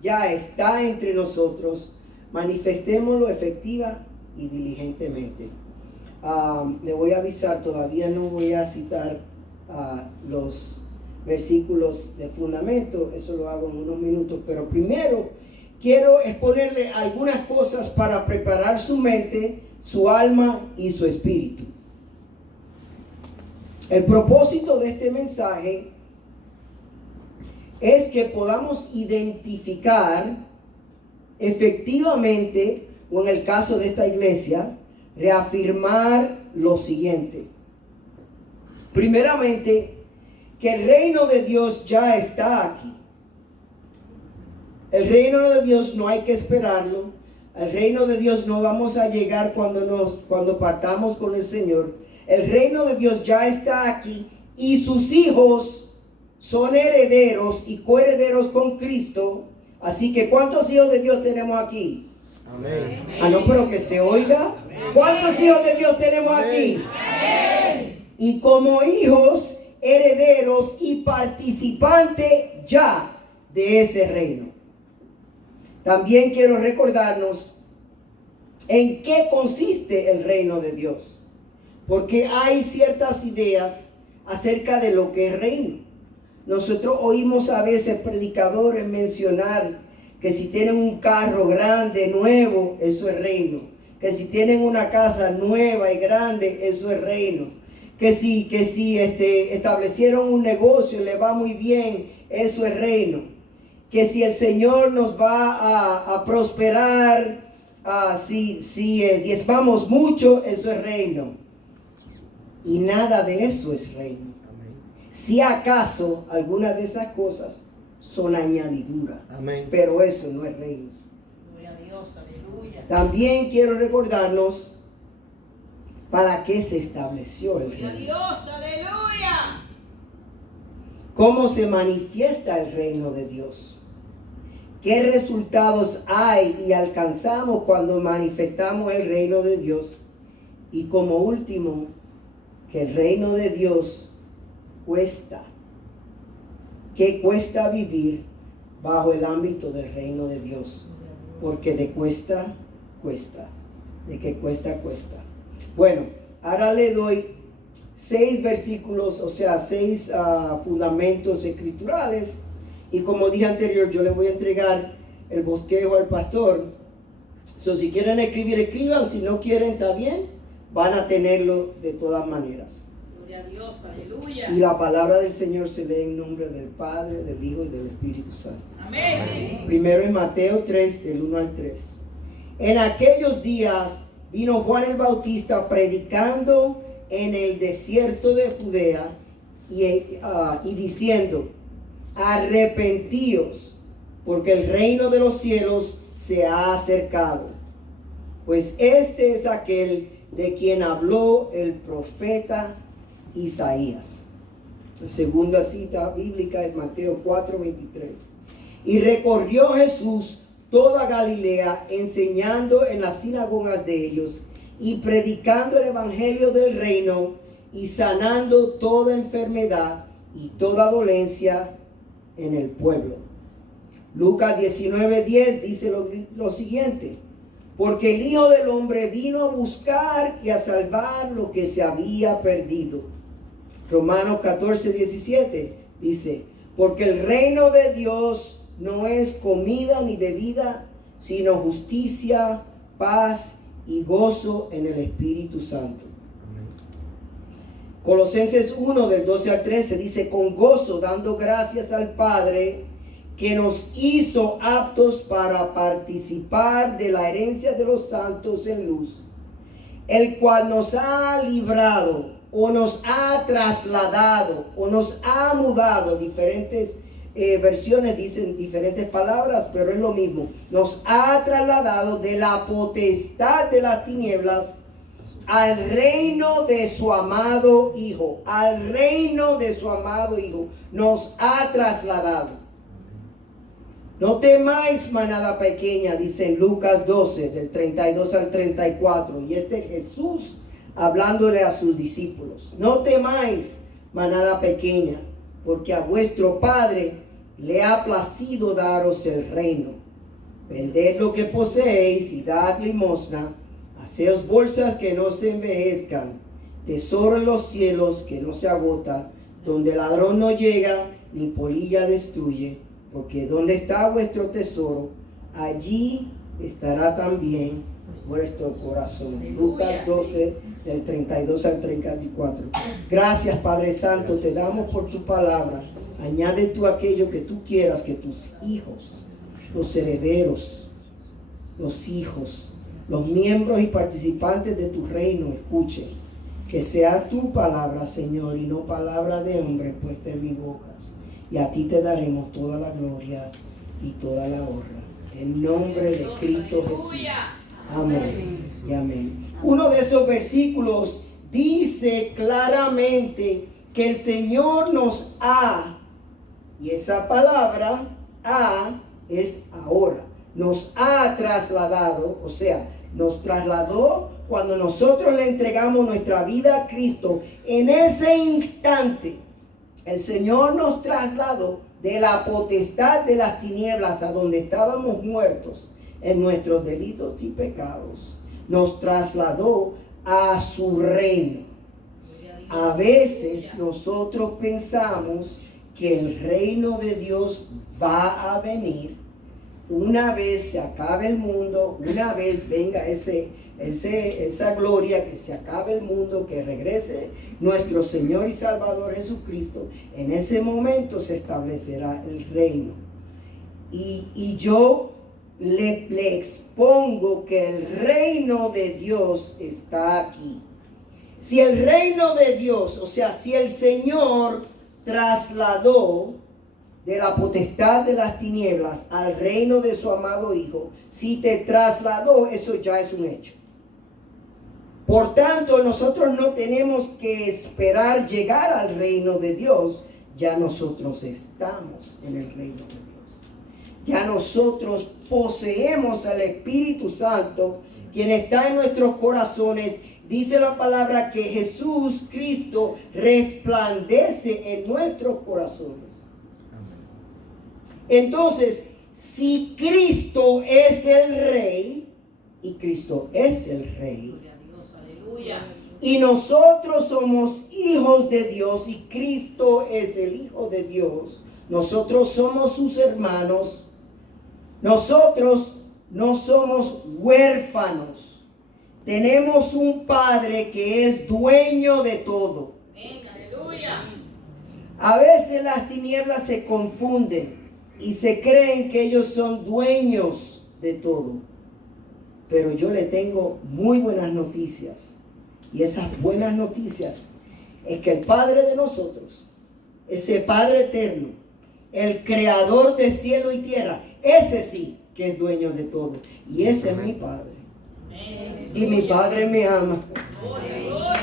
ya está entre nosotros, manifestémoslo efectiva y diligentemente. Le voy a avisar, todavía no voy a citar los versículos de fundamento, eso lo hago en unos minutos, pero primero quiero exponerle algunas cosas para preparar su mente, su alma y su espíritu. El propósito de este mensaje es que podamos identificar efectivamente, o en el caso de esta iglesia, reafirmar lo siguiente. Primeramente, que el reino de Dios ya está aquí. El reino de Dios no hay que esperarlo. Al reino de Dios no vamos a llegar cuando partamos con el Señor. El reino de Dios ya está aquí y sus hijos son herederos y coherederos con Cristo. Así que ¿cuántos hijos de Dios tenemos aquí? Amén. No, pero que se oiga. ¿Cuántos hijos de Dios tenemos aquí? Amén. Y como hijos, herederos y participantes ya de ese reino. También quiero recordarnos en qué consiste el reino de Dios, porque hay ciertas ideas acerca de lo que es reino. Nosotros oímos a veces predicadores mencionar que si tienen un carro grande, nuevo, eso es reino. Que si tienen una casa nueva y grande, eso es reino. Que si establecieron un negocio, le va muy bien, eso es reino. Que si el Señor nos va a prosperar, si diezmamos mucho, eso es reino. Y nada de eso es reino. Si acaso algunas de esas cosas son añadidura. Amén. Pero eso no es reino. Gloria a Dios, aleluya. También quiero recordarnos para qué se estableció el Gloria a reino. Dios, aleluya. ¿Cómo se manifiesta el reino de Dios? ¿Qué resultados hay y alcanzamos cuando manifestamos el reino de Dios? Y como último, que el reino de Dios cuesta. ¿Qué cuesta vivir bajo el ámbito del reino de Dios? Porque de cuesta, cuesta. De que cuesta, cuesta. Bueno, ahora le doy 6 versículos, o sea, 6 fundamentos escriturales. Y como dije anterior, yo le voy a entregar el bosquejo al pastor. Si quieren escribir, escriban. Si no quieren, está bien. Van a tenerlo de todas maneras. Gloria a Dios, aleluya. Y la palabra del Señor se lee en nombre del Padre, del Hijo y del Espíritu Santo. Amén. Primero en Mateo 3, del 1 al 3. En aquellos días vino Juan el Bautista predicando en el desierto de Judea y diciendo: arrepentíos, porque el reino de los cielos se ha acercado. Pues este es aquel de quien habló el profeta Isaías. La segunda cita bíblica es Mateo 4:23. Y recorrió Jesús toda Galilea, enseñando en las sinagogas de ellos y predicando el evangelio del reino y sanando toda enfermedad y toda dolencia en el pueblo. Lucas 19:10 dice lo siguiente: porque el Hijo del Hombre vino a buscar y a salvar lo que se había perdido. Romanos 14:17 dice: porque el reino de Dios no es comida ni bebida, sino justicia, paz y gozo en el Espíritu Santo. Colosenses 1 del 12 al 13 dice: con gozo dando gracias al Padre que nos hizo aptos para participar de la herencia de los santos en luz, el cual nos ha librado o nos ha trasladado o nos ha mudado. Diferentes versiones dicen diferentes palabras, pero es lo mismo. Nos ha trasladado de la potestad de las tinieblas al reino de su amado Hijo. Al reino de su amado Hijo nos ha trasladado. No temáis, manada pequeña, dice en Lucas 12, del 32 al 34. Y este es Jesús hablándole a sus discípulos. No temáis, manada pequeña, porque a vuestro Padre le ha placido daros el reino. Vended lo que poseéis y dad limosna. Haceos bolsas que no se envejezcan, tesoro en los cielos que no se agota, donde el ladrón no llega ni polilla destruye, porque donde está vuestro tesoro, allí estará también vuestro corazón. Lucas 12, del 32 al 34. Gracias, Padre Santo, te damos por tu palabra. Añade tú aquello que tú quieras que tus hijos, los herederos, los hijos, los miembros y participantes de tu reino escuchen. Que sea tu palabra, Señor, y no palabra de hombre puesta en mi boca. Y a ti te daremos toda la gloria y toda la honra. En nombre de Cristo Jesús. Amén y amén. Uno de esos versículos dice claramente que el Señor nos ha, y esa palabra ha es ahora, nos ha trasladado, o sea, nos trasladó cuando nosotros le entregamos nuestra vida a Cristo. En ese instante, el Señor nos trasladó de la potestad de las tinieblas a donde estábamos muertos en nuestros delitos y pecados. Nos trasladó a su reino. A veces nosotros pensamos que el reino de Dios va a venir una vez se acabe el mundo, una vez venga esa gloria, que se acabe el mundo, que regrese nuestro Señor y Salvador Jesucristo. En ese momento se establecerá el reino. Y yo le expongo que el reino de Dios está aquí. Si el reino de Dios, o sea, si el Señor trasladó de la potestad de las tinieblas al reino de su amado Hijo, si te trasladó, eso ya es un hecho. Por tanto, nosotros no tenemos que esperar llegar al reino de Dios. Ya nosotros estamos en el reino de Dios. Ya nosotros poseemos al Espíritu Santo, quien está en nuestros corazones. Dice la palabra que Jesús Cristo resplandece en nuestros corazones. Entonces, si Cristo es el Rey, y Cristo es el Rey, y nosotros somos hijos de Dios, y Cristo es el Hijo de Dios, nosotros somos sus hermanos, nosotros no somos huérfanos, tenemos un Padre que es dueño de todo. A veces las tinieblas se confunden y se creen que ellos son dueños de todo. Pero yo le tengo muy buenas noticias. Y esas buenas noticias es que el Padre de nosotros, ese Padre eterno, el creador de cielo y tierra, ese sí que es dueño de todo. Y ese es mi Padre. Y mi Padre me ama.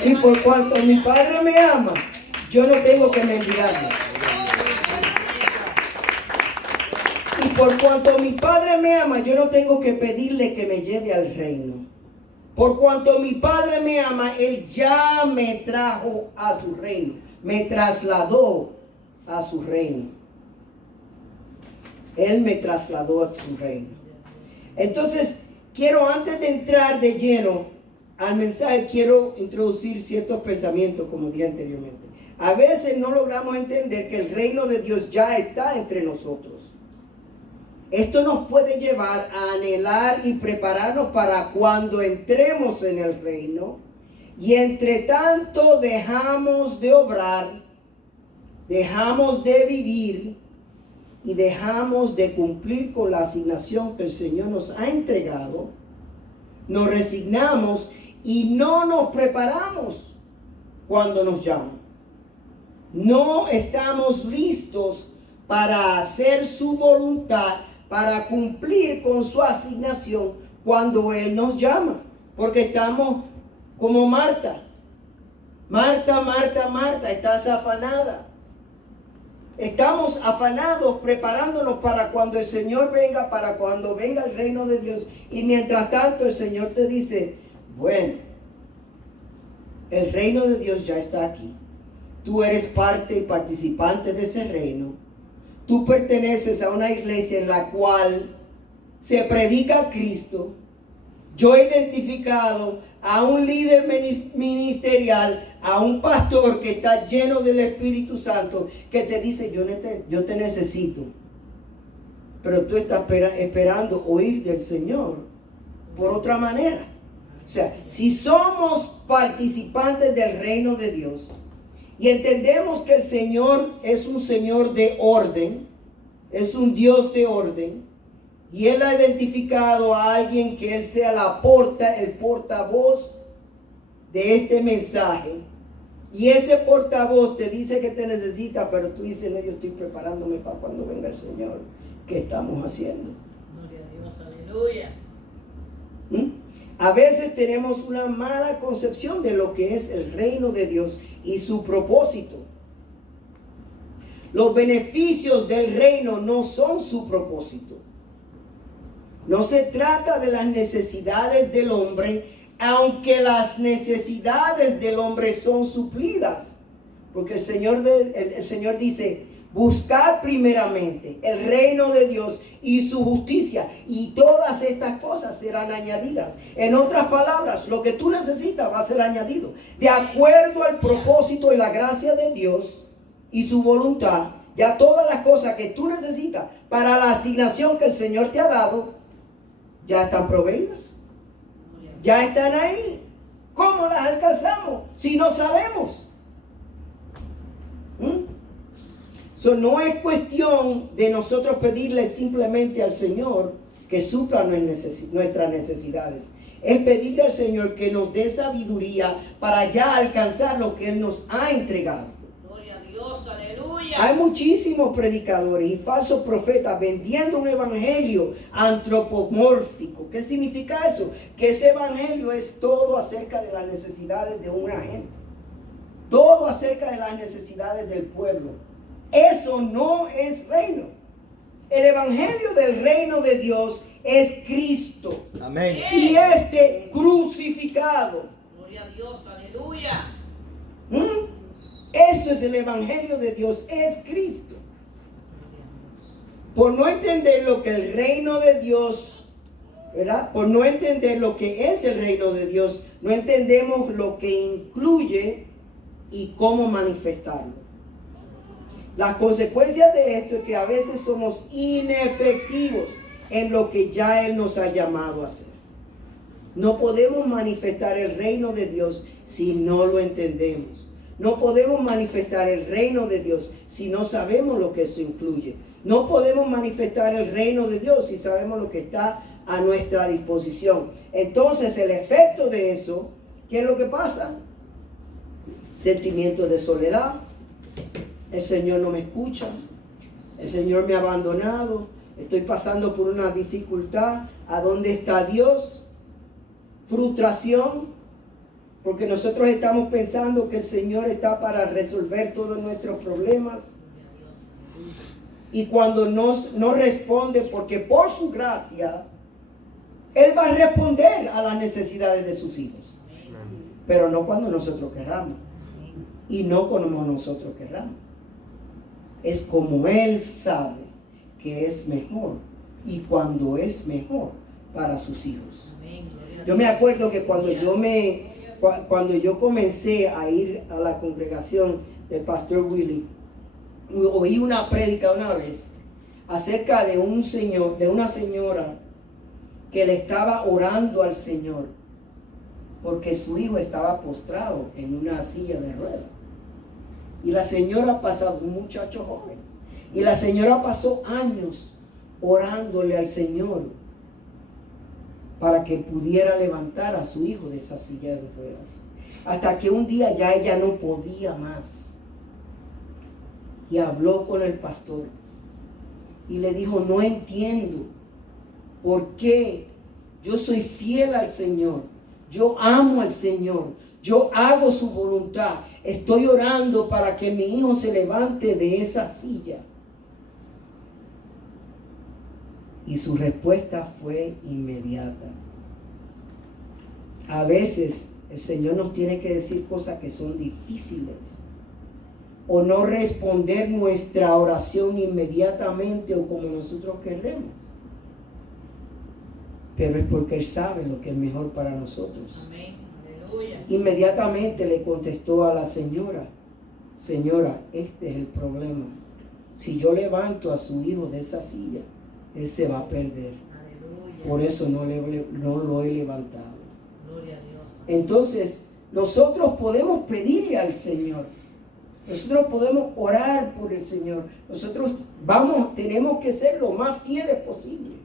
Y por cuanto mi Padre me ama, yo no tengo que mendigarle. Y por cuanto mi Padre me ama, yo no tengo que pedirle que me lleve al reino. Por cuanto mi Padre me ama, Él ya me trajo a su reino. Me trasladó a su reino. Él me trasladó a su reino. Entonces, quiero, antes de entrar de lleno al mensaje, quiero introducir ciertos pensamientos, como dije anteriormente. A veces no logramos entender que el reino de Dios ya está entre nosotros. Esto nos puede llevar a anhelar y prepararnos para cuando entremos en el reino. Y entre tanto dejamos de obrar, dejamos de vivir y dejamos de cumplir con la asignación que el Señor nos ha entregado. Nos resignamos y no nos preparamos cuando nos llaman. No estamos listos para hacer su voluntad, para cumplir con su asignación cuando Él nos llama. Porque estamos como Marta. Marta, Marta, Marta, estás afanada. Estamos afanados, preparándonos para cuando el Señor venga, para cuando venga el reino de Dios. Y mientras tanto el Señor te dice, bueno, el reino de Dios ya está aquí. Tú eres parte y participante de ese reino. tú perteneces a una iglesia en la cual se predica a Cristo, yo he identificado a un líder ministerial, a un pastor que está lleno del Espíritu Santo, que te dice, yo te necesito. Pero tú estás esperando oír del Señor por otra manera. O sea, si somos participantes del reino de Dios y entendemos que el Señor es un Señor de orden, es un Dios de orden, y Él ha identificado a alguien que Él sea el portavoz de este mensaje, y ese portavoz te dice que te necesita, pero tú dices, no, yo estoy preparándome para cuando venga el Señor. ¿Qué estamos haciendo? Gloria a Dios, aleluya. A veces tenemos una mala concepción de lo que es el reino de Dios y su propósito. Los beneficios del reino no son su propósito. No se trata de las necesidades del hombre, aunque las necesidades del hombre son suplidas. Porque el Señor dice, buscad primeramente el reino de Dios y su justicia, y todas estas cosas serán añadidas. En otras palabras, lo que tú necesitas va a ser añadido. De acuerdo al propósito y la gracia de Dios y su voluntad, ya todas las cosas que tú necesitas para la asignación que el Señor te ha dado, ya están proveídas. Ya están ahí. ¿Cómo las alcanzamos si no sabemos? No es cuestión de nosotros pedirle simplemente al Señor que supla nuestras necesidades. Es pedirle al Señor que nos dé sabiduría para ya alcanzar lo que Él nos ha entregado. Gloria a Dios, aleluya. Hay muchísimos predicadores y falsos profetas vendiendo un evangelio antropomórfico. ¿Qué significa eso? Que ese evangelio es todo acerca de las necesidades de una gente. Todo acerca de las necesidades del pueblo. Eso no es reino. El evangelio del reino de Dios es Cristo. Amén. Y este crucificado. Gloria a Dios, aleluya. Eso es el evangelio de Dios, es Cristo. Por no entender lo que el reino de Dios, ¿verdad? Por no entender lo que es el reino de Dios, no entendemos lo que incluye y cómo manifestarlo. Las consecuencias de esto es que a veces somos inefectivos en lo que ya Él nos ha llamado a hacer. No podemos manifestar el reino de Dios si no lo entendemos. No podemos manifestar el reino de Dios si no sabemos lo que eso incluye. No podemos manifestar el reino de Dios si sabemos lo que está a nuestra disposición. Entonces el efecto de eso, ¿qué es lo que pasa? Sentimiento de soledad. El Señor no me escucha. El Señor me ha abandonado. Estoy pasando por una dificultad. ¿A dónde está Dios? Frustración. Porque nosotros estamos pensando que el Señor está para resolver todos nuestros problemas. Y cuando no responde, porque por su gracia, Él va a responder a las necesidades de sus hijos. Pero no cuando nosotros querramos. Y no como nosotros querramos. Es como Él sabe que es mejor. Y cuando es mejor para sus hijos. Yo me acuerdo que cuando yo comencé a ir a la congregación del pastor Willy, oí una prédica una vez acerca de una señora que le estaba orando al Señor porque su hijo estaba postrado en una silla de ruedas. Y la señora pasaba, un muchacho joven, y la señora pasó años orándole al Señor para que pudiera levantar a su hijo de esa silla de ruedas. Hasta que un día ya ella no podía más. Y habló con el pastor. Y le dijo, no entiendo por qué yo soy fiel al Señor. Yo amo al Señor. Yo hago su voluntad. Estoy orando para que mi hijo se levante de esa silla. Y su respuesta fue inmediata. A veces el Señor nos tiene que decir cosas que son difíciles. o no responder nuestra oración inmediatamente o como nosotros queremos. Pero es porque Él sabe lo que es mejor para nosotros. Amén. Aleluya. Inmediatamente le contestó a la señora: señora, este es el problema. Si yo levanto a su hijo de esa silla, él se va a perder. Aleluya. Por eso no lo he levantado. Gloria a Dios. Entonces, nosotros podemos pedirle al Señor. Nosotros podemos orar por el Señor. Nosotros tenemos que ser lo más fieles posible.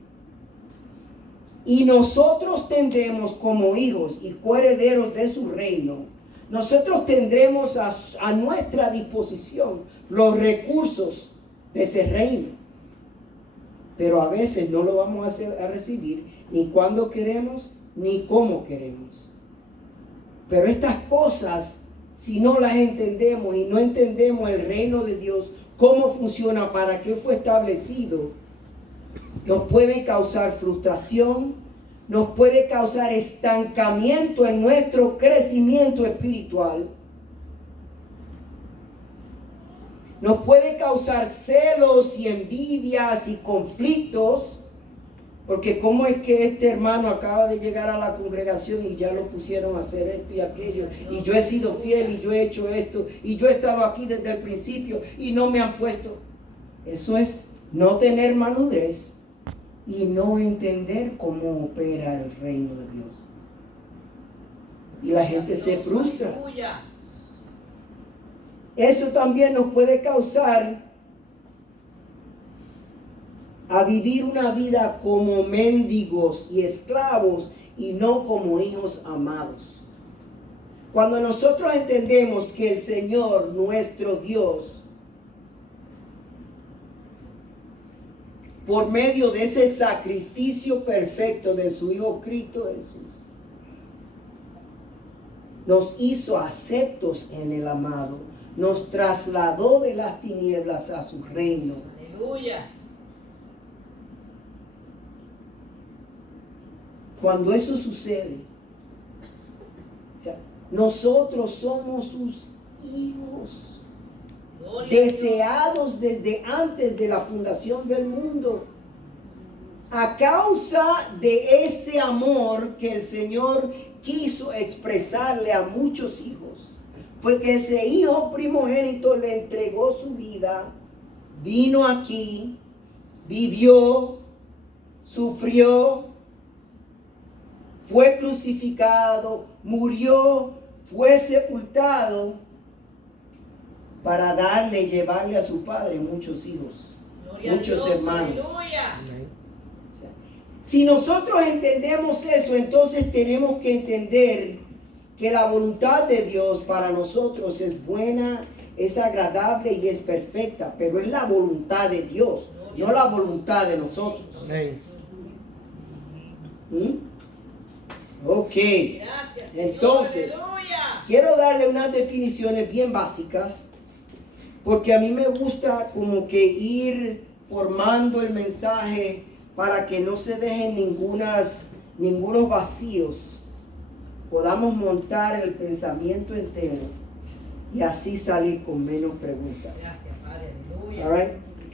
Y nosotros tendremos como hijos y coherederos de su reino, nosotros tendremos a nuestra disposición los recursos de ese reino. Pero a veces no lo vamos a recibir ni cuando queremos ni cómo queremos. Pero estas cosas, si no las entendemos y no entendemos el reino de Dios, cómo funciona, para qué fue establecido, nos puede causar frustración, nos puede causar estancamiento en nuestro crecimiento espiritual, nos puede causar celos y envidias y conflictos, porque cómo es que este hermano acaba de llegar a la congregación y ya lo pusieron a hacer esto y aquello, y yo he sido fiel y yo he hecho esto y yo he estado aquí desde el principio y no me han puesto. Eso es no tener madurez y no entender cómo opera el reino de Dios. Y la gente se frustra. Aleluya. Eso también nos puede causar a vivir una vida como mendigos y esclavos y no como hijos amados. Cuando nosotros entendemos que el Señor, nuestro Dios, por medio de ese sacrificio perfecto de su Hijo Cristo Jesús, nos hizo aceptos en el amado, nos trasladó de las tinieblas a su reino. Aleluya. Cuando eso sucede, o sea, nosotros somos sus hijos, Gloria a Dios. deseados desde antes de la fundación del mundo, a causa de ese amor que el Señor quiso expresarle a muchos hijos. Fue que ese hijo primogénito le entregó su vida, vino aquí, vivió, sufrió, fue crucificado, murió, fue sepultado, para llevarle a su padre muchos hijos, Gloria a muchos Dios. hermanos. Aleluya. O sea, si nosotros entendemos eso, entonces tenemos que entender que la voluntad de Dios para nosotros es buena, es agradable y es perfecta, pero es la voluntad de Dios, no la voluntad de nosotros. Amén. Ok, Gracias, Señor. entonces, Aleluya. quiero darle unas definiciones bien básicas, porque a mí me gusta como que ir formando el mensaje para que no se dejen ningunos vacíos, podamos montar el pensamiento entero y así salir con menos preguntas. Gracias, Padre. Aleluya. All right?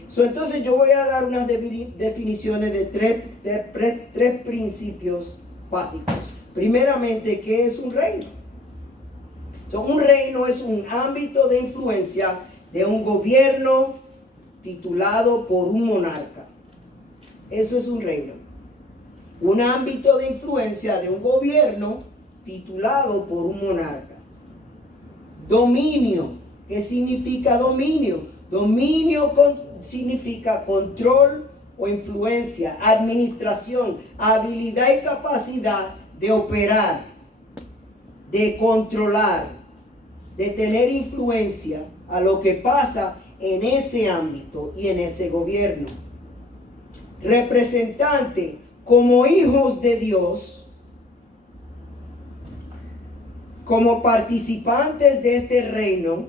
So, entonces yo voy a dar unas definiciones de tres principios básicos. Primeramente, ¿qué es un reino? So, un reino es un ámbito de influencia de un gobierno titulado por un monarca. Eso es un reino. Un ámbito de influencia de un gobierno titulado por un monarca. Dominio. ¿Qué significa dominio? Dominio significa control o influencia, administración, habilidad y capacidad de operar, de controlar, de tener influencia a lo que pasa en ese ámbito y en ese gobierno. Representante, como hijos de Dios, como participantes de este reino,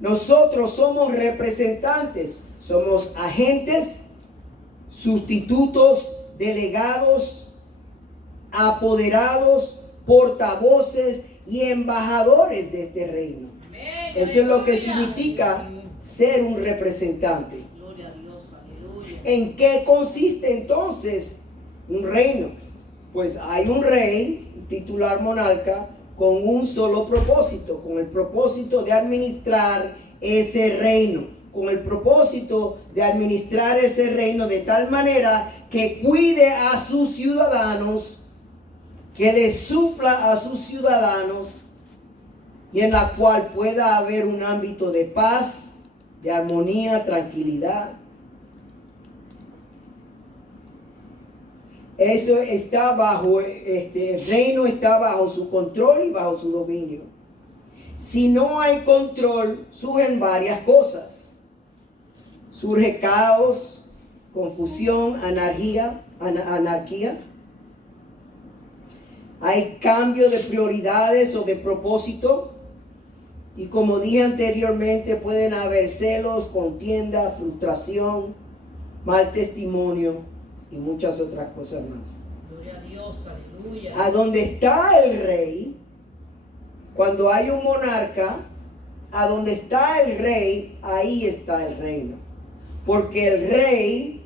nosotros somos representantes, somos agentes, sustitutos, delegados, apoderados, portavoces y embajadores de este reino. Amén. Eso es lo que significa ser un representante. Gloria a Dios, aleluya. ¿En qué consiste entonces un reino? Pues hay un rey, un titular monarca, con un solo propósito, con el propósito de administrar ese reino, con el propósito de administrar ese reino de tal manera que cuide a sus ciudadanos, que les supla a sus ciudadanos y en la cual pueda haber un ámbito de paz, de armonía, tranquilidad. Eso está bajo, el reino está bajo su control y bajo su dominio. Si no hay control, surgen varias cosas. Surge caos, confusión, anarquía. Hay cambio de prioridades o de propósito. Y como dije anteriormente, pueden haber celos, contienda, frustración, mal testimonio y muchas otras cosas más. Gloria a Dios, aleluya. A donde está el rey, cuando hay un monarca, a donde está el rey, ahí está el reino. Porque el rey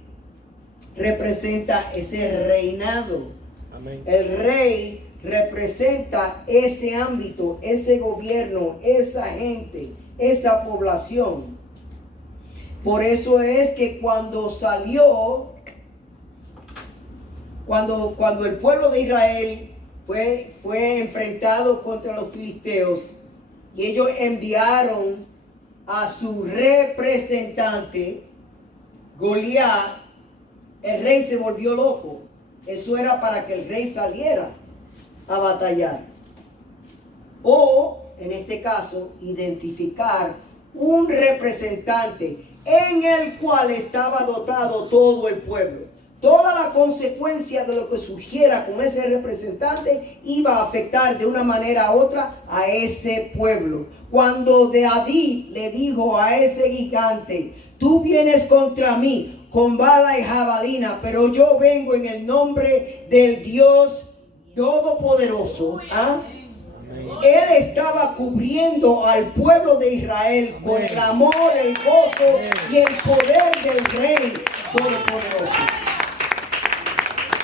representa ese reinado. Amén. El rey representa ese ámbito, ese gobierno, esa gente, esa población. Por eso es que cuando el pueblo de Israel fue enfrentado contra los filisteos y ellos enviaron a su representante, Goliat, el rey se volvió loco. Eso era para que el rey saliera a batallar. O, en este caso, identificar un representante en el cual estaba dotado todo el pueblo. Toda la consecuencia de lo que surgiera con ese representante iba a afectar de una manera u otra a ese pueblo. Cuando David le dijo a ese gigante: tú vienes contra mí con bala y jabalina, pero yo vengo en el nombre del Dios Todopoderoso. ¿Ah? Él estaba cubriendo al pueblo de Israel con el amor, el gozo y el poder del Rey Todopoderoso.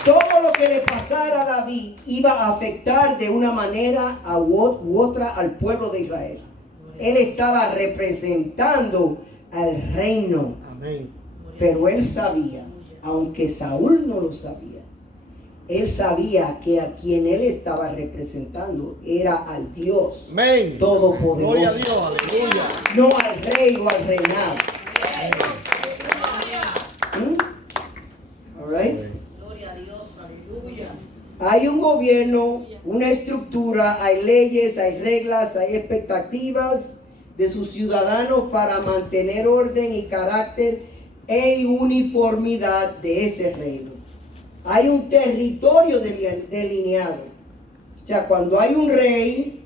Todo lo que le pasara a David iba a afectar de una manera u otra al pueblo de Israel. Él estaba representando al reino. Amén. Pero él sabía, aunque Saúl no lo sabía, él sabía que a quien él estaba representando era al Dios Amén. Todopoderoso. Gloria a Dios, aleluya. No al rey o al reinado. All right? Gloria a Dios, aleluya. Hay un gobierno, una estructura, hay leyes, hay reglas, hay expectativas de sus ciudadanos para mantener orden y carácter e uniformidad de ese reino. Hay un territorio delineado. O sea, cuando hay un rey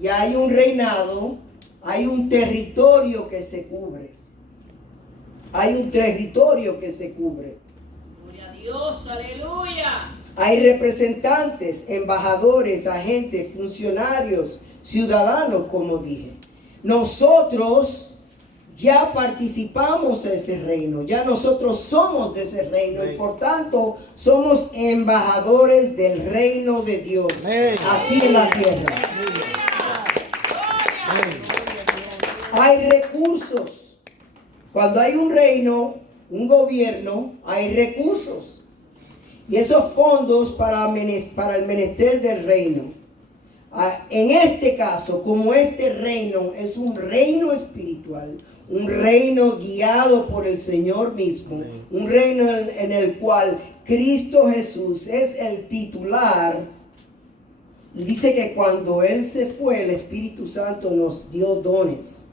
y hay un reinado, hay un territorio que se cubre. Hay un territorio que se cubre. Gloria a Dios, aleluya. Hay representantes, embajadores, agentes, funcionarios, ciudadanos, como dije. Nosotros ya participamos de ese reino, ya nosotros somos de ese reino y por tanto somos embajadores del reino de Dios aquí en la tierra. Hay recursos. Cuando hay un reino, un gobierno, hay recursos. Y esos fondos para el menester del reino. En este caso, como este reino es un reino espiritual, un reino guiado por el Señor mismo, un reino en el cual Cristo Jesús es el titular. Y dice que cuando Él se fue, el Espíritu Santo nos dio dones,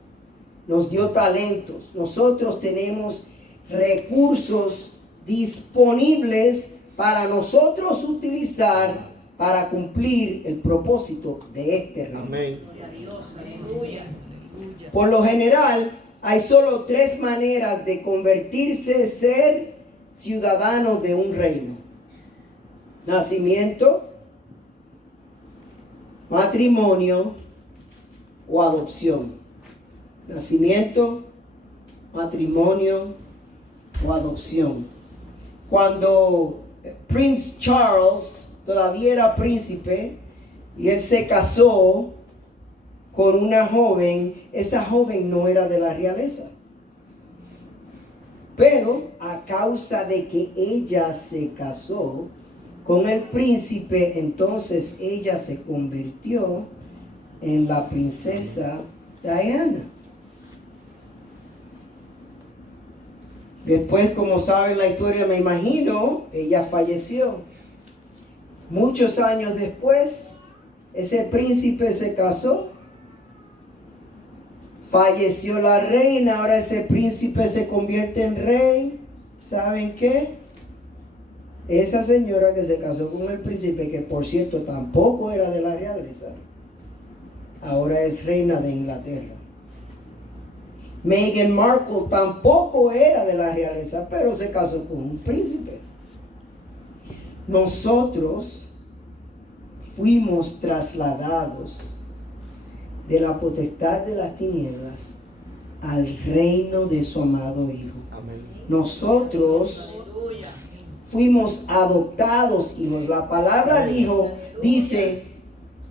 nos dio talentos. Nosotros tenemos recursos disponibles para nosotros utilizar para cumplir el propósito de este reino. Amén. Gloria a Dios, aleluya. Por lo general, hay solo 3 maneras de convertirse, ser ciudadano de un reino: nacimiento, matrimonio o adopción. nacimiento, matrimonio o adopción. Cuando Prince Charles todavía era príncipe y él se casó con una joven, esa joven no era de la realeza. Pero a causa de que ella se casó con el príncipe, entonces ella se convirtió en la princesa Diana. Después, como saben la historia, me imagino, ella falleció. Muchos años después, ese príncipe se casó. Falleció la reina, ahora ese príncipe se convierte en rey. ¿Saben qué? Esa señora que se casó con el príncipe, que por cierto tampoco era de la realeza, ahora es reina de Inglaterra. Meghan Markle tampoco era de la realeza, pero se casó con un príncipe. Nosotros fuimos trasladados de la potestad de las tinieblas al reino de su amado Hijo. Amén. Nosotros Aleluya. fuimos adoptados hijos. La palabra dice,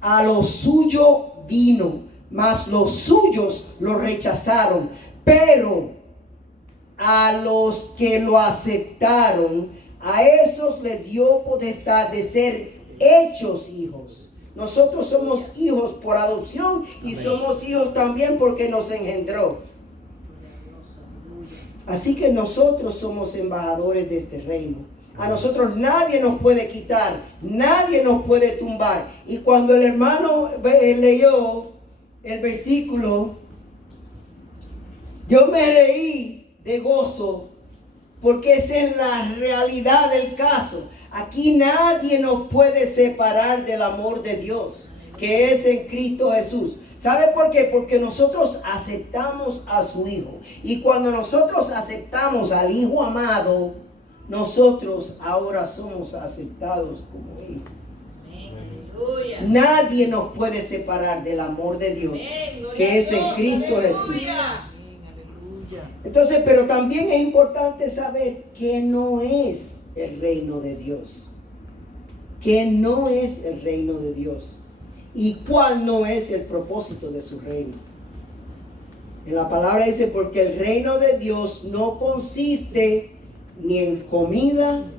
a lo suyo vino, mas los suyos lo rechazaron. Pero a los que lo aceptaron, a esos les dio potestad de ser hechos hijos. Nosotros somos hijos por adopción y Amén. somos hijos también porque nos engendró. Así que nosotros somos embajadores de este reino. A nosotros nadie nos puede quitar, nadie nos puede tumbar. Y cuando el hermano leyó el versículo, yo me reí de gozo, porque esa es la realidad del caso. Aquí nadie nos puede separar del amor de Dios, que es en Cristo Jesús. ¿Sabe por qué? Porque nosotros aceptamos a su Hijo. Y cuando nosotros aceptamos al Hijo amado, nosotros ahora somos aceptados como hijos. Aleluya. Nadie nos puede separar del amor de Dios, Amén. Gloria que a es en Dios. Cristo Aleluya. Jesús. Entonces, pero también es importante saber que no es el reino de Dios. Que no es el reino de Dios. Y cuál no es el propósito de su reino. En la palabra dice, porque el reino de Dios no consiste ni en comida,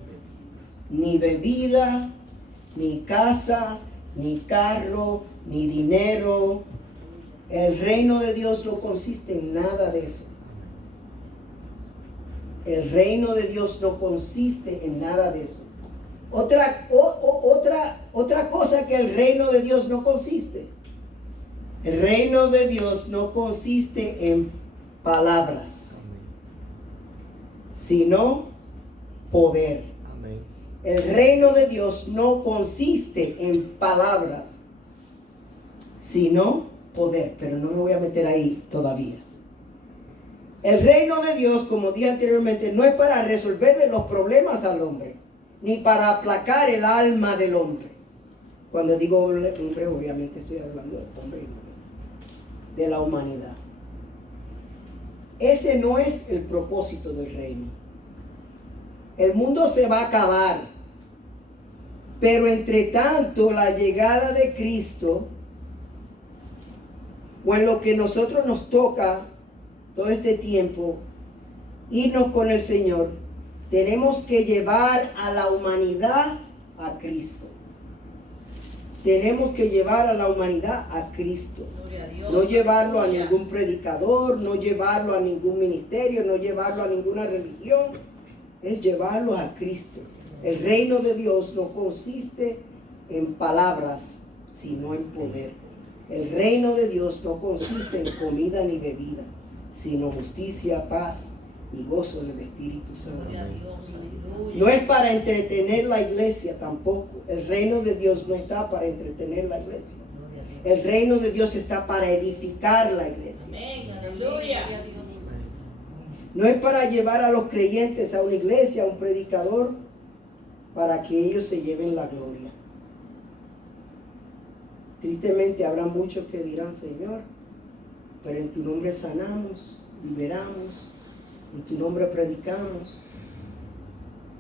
ni bebida, ni casa, ni carro, ni dinero. El reino de Dios no consiste en nada de eso. El reino de Dios no consiste en nada de eso. Otra cosa que el reino de Dios no consiste. El reino de Dios no consiste en palabras, sino poder. Amén. El reino de Dios no consiste en palabras, sino poder. Pero no me voy a meter ahí todavía. El reino de Dios, como dije anteriormente, no es para resolverle los problemas al hombre, ni para aplacar el alma del hombre. Cuando digo hombre, obviamente estoy hablando del hombre y mujer, de la humanidad. Ese no es el propósito del reino. El mundo se va a acabar, pero entre tanto la llegada de Cristo, o en lo que nosotros nos toca todo este tiempo, irnos con el Señor, tenemos que llevar a la humanidad a Cristo. Tenemos que llevar a la humanidad a Cristo. Gloria a Dios. No llevarlo a Aleluya. ningún predicador, no llevarlo a ningún ministerio, no llevarlo a ninguna religión. Es llevarlo a Cristo. El reino de Dios no consiste en palabras, sino en poder. El reino de Dios no consiste en comida ni bebida, sino justicia, paz y gozo del Espíritu Santo. Gloria a Dios. Aleluya. No es para entretener la iglesia tampoco. El reino de Dios no está para entretener la iglesia. Gloria a Dios. El reino de Dios está para edificar la iglesia. Amén. Aleluya. No es para llevar a los creyentes a una iglesia, a un predicador, para que ellos se lleven la gloria. Tristemente habrá muchos que dirán, Señor, pero en tu nombre sanamos, liberamos, en tu nombre predicamos.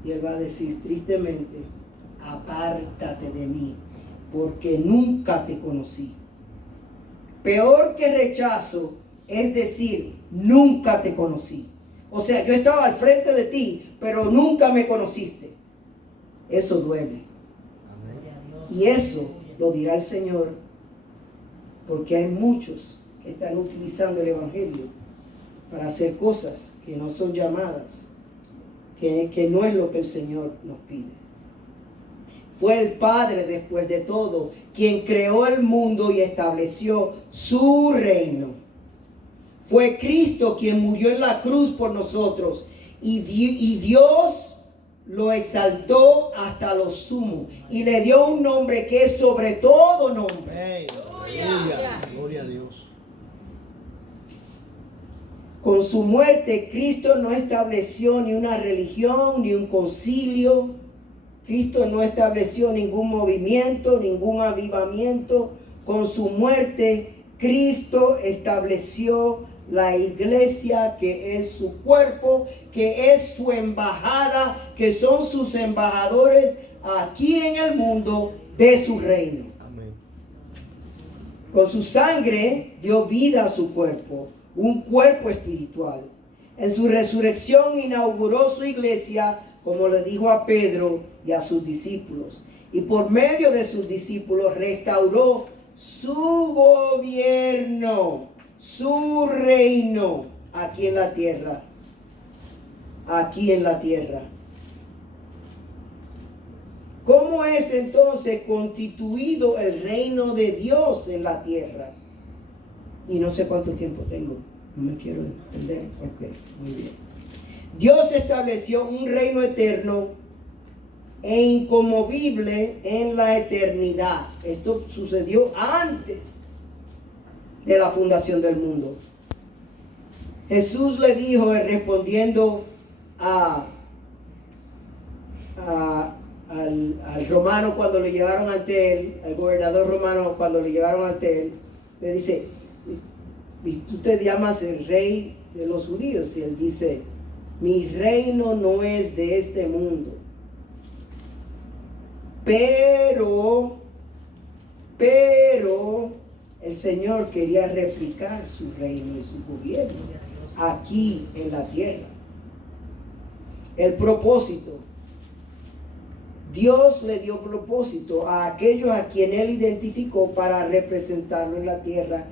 Y Él va a decir tristemente, apártate de mí, porque nunca te conocí. Peor que rechazo es decir, nunca te conocí. O sea, yo estaba al frente de ti, pero nunca me conociste. Eso duele. Y eso lo dirá el Señor, porque hay muchos que están utilizando el Evangelio para hacer cosas que no son llamadas, que no es lo que el Señor nos pide. Fue el Padre, después de todo, quien creó el mundo y estableció su reino. Fue Cristo quien murió en la cruz por nosotros y Dios lo exaltó hasta lo sumo y le dio un nombre que es sobre todo nombre. Aleluya. Gloria a Dios. Con su muerte, Cristo no estableció ni una religión, ni un concilio. Cristo no estableció ningún movimiento, ningún avivamiento. Con su muerte, Cristo estableció la iglesia, que es su cuerpo, que es su embajada, que son sus embajadores aquí en el mundo de su reino. Amén. Con su sangre dio vida a su cuerpo, un cuerpo espiritual. En su resurrección inauguró su iglesia, como le dijo a Pedro y a sus discípulos. Y por medio de sus discípulos restauró su gobierno, su reino aquí en la tierra. Aquí en la tierra. ¿Cómo es entonces constituido el reino de Dios en la tierra? Y no sé cuánto tiempo tengo. No me quiero entender. Ok, muy bien. Dios estableció un reino eterno e inconmovible en la eternidad. Esto sucedió antes de la fundación del mundo. Jesús le dijo, respondiendo al romano cuando lo llevaron ante él, al gobernador romano cuando lo llevaron ante él, le dice, ¿y tú te llamas el rey de los judíos? Y él dice, mi reino no es de este mundo. Pero el Señor quería replicar su reino y su gobierno aquí en la tierra. El propósito. Dios le dio propósito a aquellos a quien Él identificó para representarlo en la tierra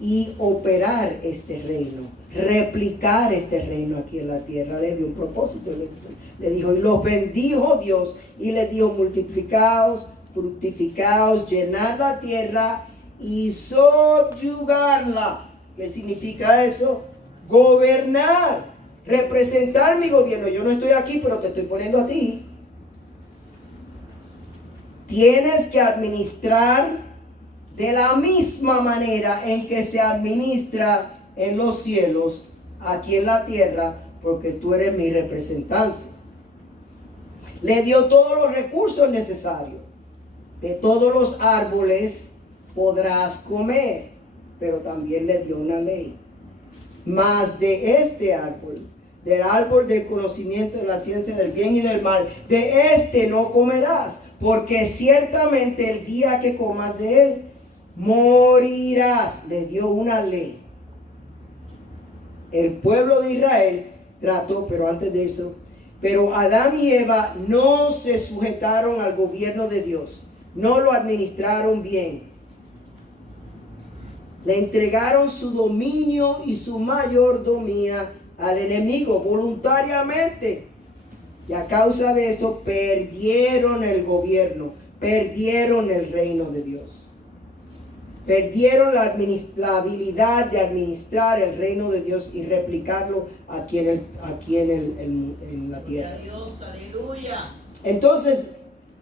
y operar este reino, replicar este reino aquí en la tierra. Le dio un propósito, le dijo, y los bendijo Dios y les dijo, multiplicaos, fructificaos, llenad la tierra y subyugarla. ¿Qué significa eso? Gobernar, representar mi gobierno. Yo no estoy aquí, pero te estoy poniendo a ti. Tienes que administrar de la misma manera en que se administra en los cielos, aquí en la tierra, porque tú eres mi representante. Le dio todos los recursos necesarios. De todos los árboles podrás comer, pero también le dio una ley. Mas de este árbol, del árbol del conocimiento de la ciencia del bien y del mal, de este no comerás, porque ciertamente el día que comas de él, morirás. Le dio una ley. El pueblo de Israel trató, pero antes de eso, pero Adán y Eva no se sujetaron al gobierno de Dios, no lo administraron bien. Le entregaron su dominio y su mayordomía al enemigo voluntariamente. Y a causa de esto perdieron el gobierno, perdieron el reino de Dios. Perdieron la habilidad de administrar el reino de Dios y replicarlo aquí en la tierra. Dios, aleluya. Entonces,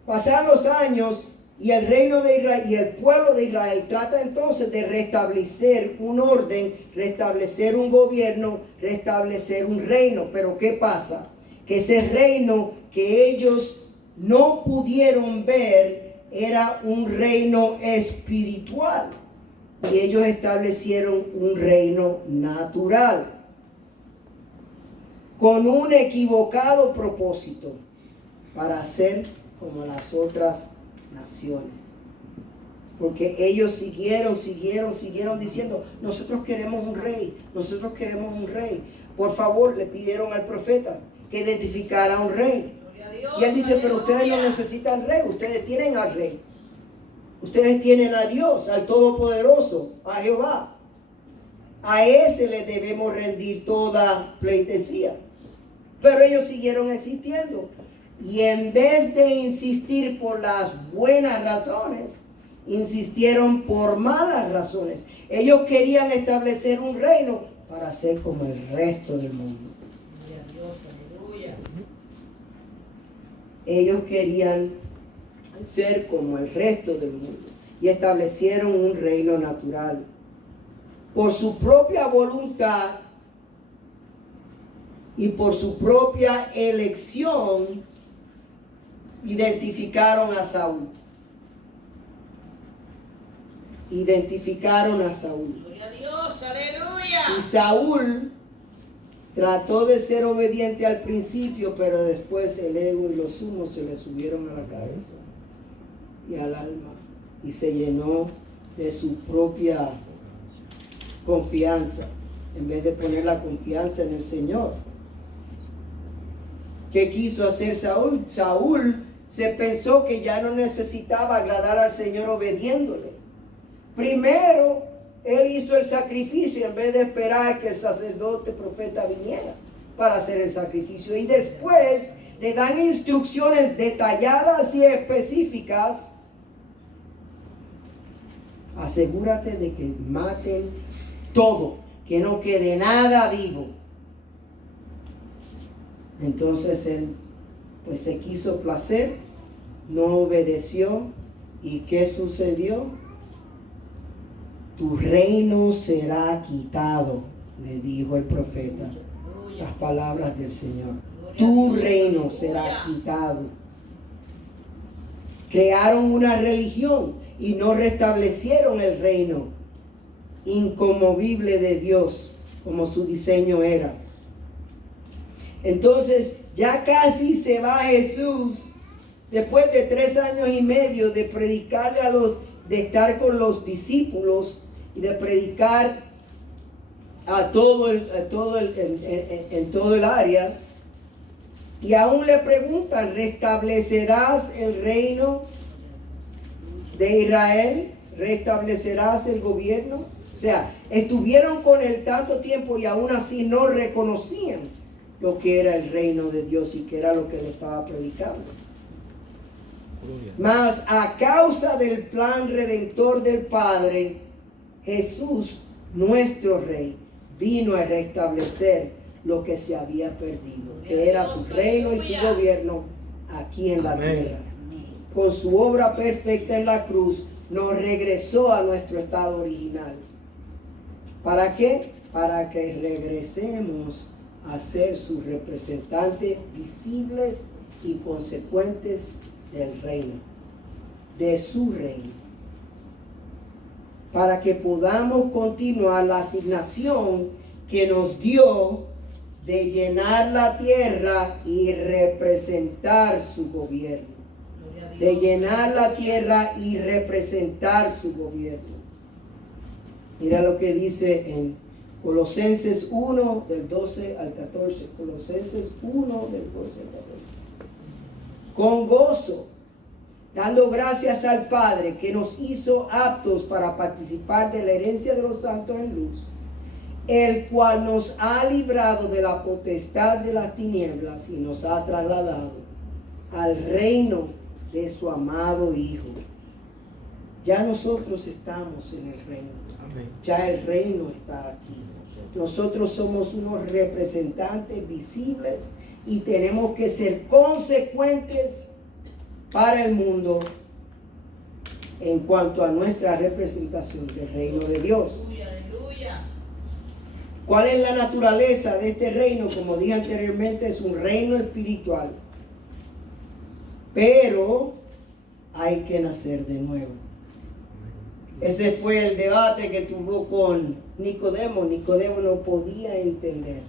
pasan los años y el reino de Israel y el pueblo de Israel trata entonces de restablecer un orden, restablecer un gobierno, restablecer un reino. Pero ¿qué pasa? Que ese reino que ellos no pudieron ver era un reino espiritual. y ellos establecieron un reino natural con un equivocado propósito para ser como las otras naciones. Porque ellos siguieron diciendo, nosotros queremos un rey, nosotros queremos un rey. Por favor, le pidieron al profeta que identificara un rey. Gloria a Dios, Y él dice, pero ustedes no aleluya. necesitan rey, ustedes tienen al rey. Ustedes tienen a Dios, al Todopoderoso, a Jehová. A ese le debemos rendir toda pleitesía. Pero ellos siguieron existiendo. Y en vez de insistir por las buenas razones, insistieron por malas razones. Ellos querían establecer un reino para ser como el resto del mundo. Gloria a Dios, aleluya. Ellos querían ser como el resto del mundo y establecieron un reino natural. Por su propia voluntad y por su propia elección, identificaron a Saúl. Identificaron a Saúl. Gloria a Dios, aleluya. Y Saúl trató de ser obediente al principio, pero después el ego y los humos se le subieron a la cabeza y al alma, y se llenó de su propia confianza, en vez de poner la confianza en el Señor. ¿Qué quiso hacer Saúl? Saúl se pensó que ya no necesitaba agradar al Señor obediéndole. Primero, él hizo el sacrificio en vez de esperar que el sacerdote profeta viniera para hacer el sacrificio. Y después le dan instrucciones detalladas y específicas. Asegúrate de que maten todo, que no quede nada vivo. Entonces él pues se quiso placer, no obedeció. ¿Y qué sucedió? Tu reino será quitado, le dijo el profeta. Las palabras del Señor. Tu reino será quitado. Crearon una religión y no restablecieron el reino inconmovible de Dios como su diseño era. Entonces ya casi se va Jesús, después de 3 años y medio de predicarle de estar con los discípulos y de predicar en todo el área. Y aún le preguntan, ¿restablecerás el reino de Israel? ¿Restablecerás el gobierno? O sea, estuvieron con él tanto tiempo y aún así no reconocían lo que era el reino de Dios y que era lo que él estaba predicando. Mas a causa del plan redentor del Padre, Jesús, nuestro Rey, vino a restablecer lo que se había perdido, que era su reino y su gobierno aquí en la tierra. Con su obra perfecta en la cruz, nos regresó a nuestro estado original. ¿Para qué? Para que regresemos a ser sus representantes visibles y consecuentes del reino, de su reino, para que podamos continuar la asignación que nos dio de llenar la tierra y representar su gobierno, de llenar la tierra y representar su gobierno. Mira lo que dice en Colosenses 1 del 12 al 14, Colosenses 1 del 12 al 14. Con gozo, dando gracias al Padre que nos hizo aptos para participar de la herencia de los santos en luz, el cual nos ha librado de la potestad de las tinieblas y nos ha trasladado al reino de su amado Hijo. Ya nosotros estamos en el reino. Amén. Ya el reino está aquí. Nosotros somos unos representantes visibles y tenemos que ser consecuentes para el mundo en cuanto a nuestra representación del reino de Dios. Aleluya. ¿Cuál es la naturaleza de este reino? Como dije anteriormente, es un reino espiritual. Pero hay que nacer de nuevo. Ese fue el debate que tuvo con Nicodemo. Nicodemo no podía entender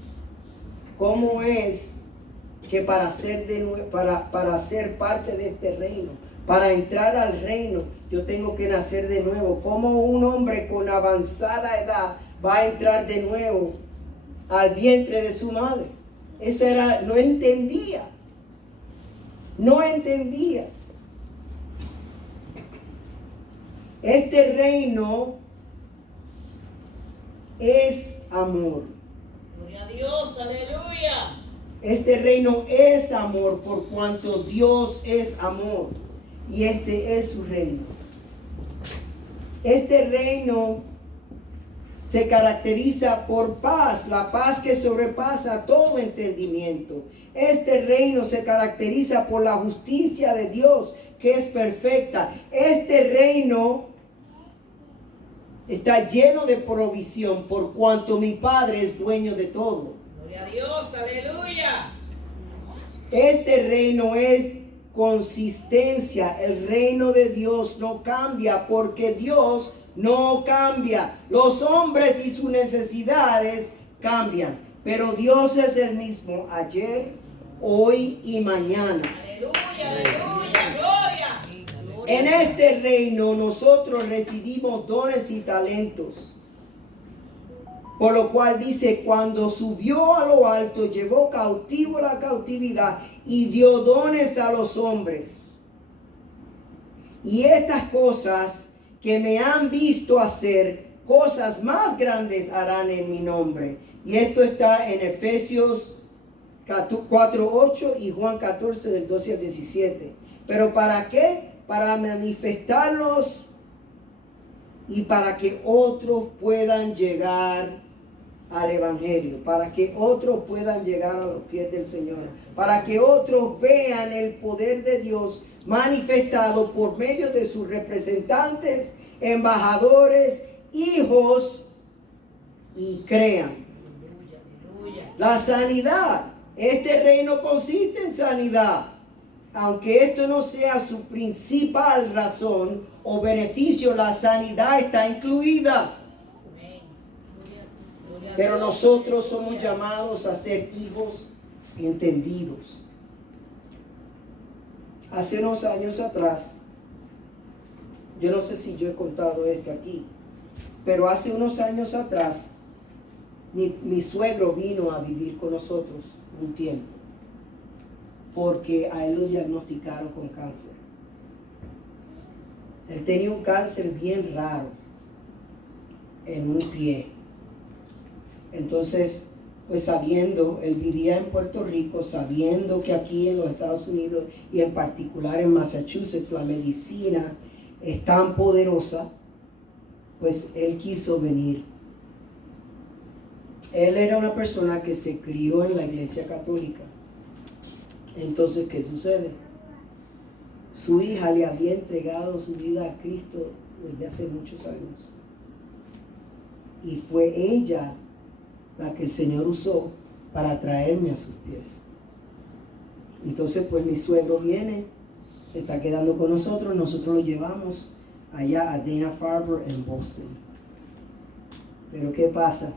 cómo es que para ser parte de este reino, para entrar al reino, yo tengo que nacer de nuevo. ¿Cómo un hombre con avanzada edad va a entrar de nuevo al vientre de su madre? No entendía. No entendía. Este reino es amor. Gloria a Dios, aleluya. Este reino es amor por cuanto Dios es amor. Y este es su reino. Este reino se caracteriza por paz, la paz que sobrepasa todo entendimiento. Este reino se caracteriza por la justicia de Dios, que es perfecta. Este reino está lleno de provisión por cuanto mi Padre es dueño de todo. Gloria a Dios, aleluya. Este reino es consistencia. El reino de Dios no cambia porque Dios no cambia. Los hombres y sus necesidades cambian, pero Dios es el mismo ayer, hoy y mañana. Aleluya, aleluya, gloria. En este reino nosotros recibimos dones y talentos. Por lo cual dice, cuando subió a lo alto, llevó cautivo la cautividad y dio dones a los hombres. Y estas cosas que me han visto hacer, cosas más grandes harán en mi nombre. Y esto está en Efesios 4:8 y Juan 14 del 12 al 17. ¿Pero para qué? Para manifestarlos y para que otros puedan llegar al Evangelio, para que otros puedan llegar a los pies del Señor, para que otros vean el poder de Dios manifestado por medio de sus representantes, embajadores, hijos, y crean. Aleluya, aleluya. La sanidad, este reino consiste en sanidad. Aunque esto no sea su principal razón o beneficio, la sanidad está incluida. Amén. Gloria a Pero Dios, nosotros somos aleluya. llamados a ser hijos entendidos. Hace unos años atrás, yo no sé si yo he contado esto aquí, pero hace unos años atrás, mi suegro vino a vivir con nosotros un tiempo, porque a él lo diagnosticaron con cáncer. Él tenía un cáncer bien raro en un pie. Entonces, pues sabiendo, él vivía en Puerto Rico, sabiendo que aquí en los Estados Unidos y en particular en Massachusetts la medicina es tan poderosa, pues él quiso venir. Él era una persona que se crió en la iglesia católica. Entonces, ¿qué sucede? Su hija le había entregado su vida a Cristo desde hace muchos años. Y fue ella la que el Señor usó para traerme a sus pies. Entonces, pues mi suegro viene, se está quedando con nosotros lo llevamos allá a Dana-Farber en Boston. Pero ¿qué pasa?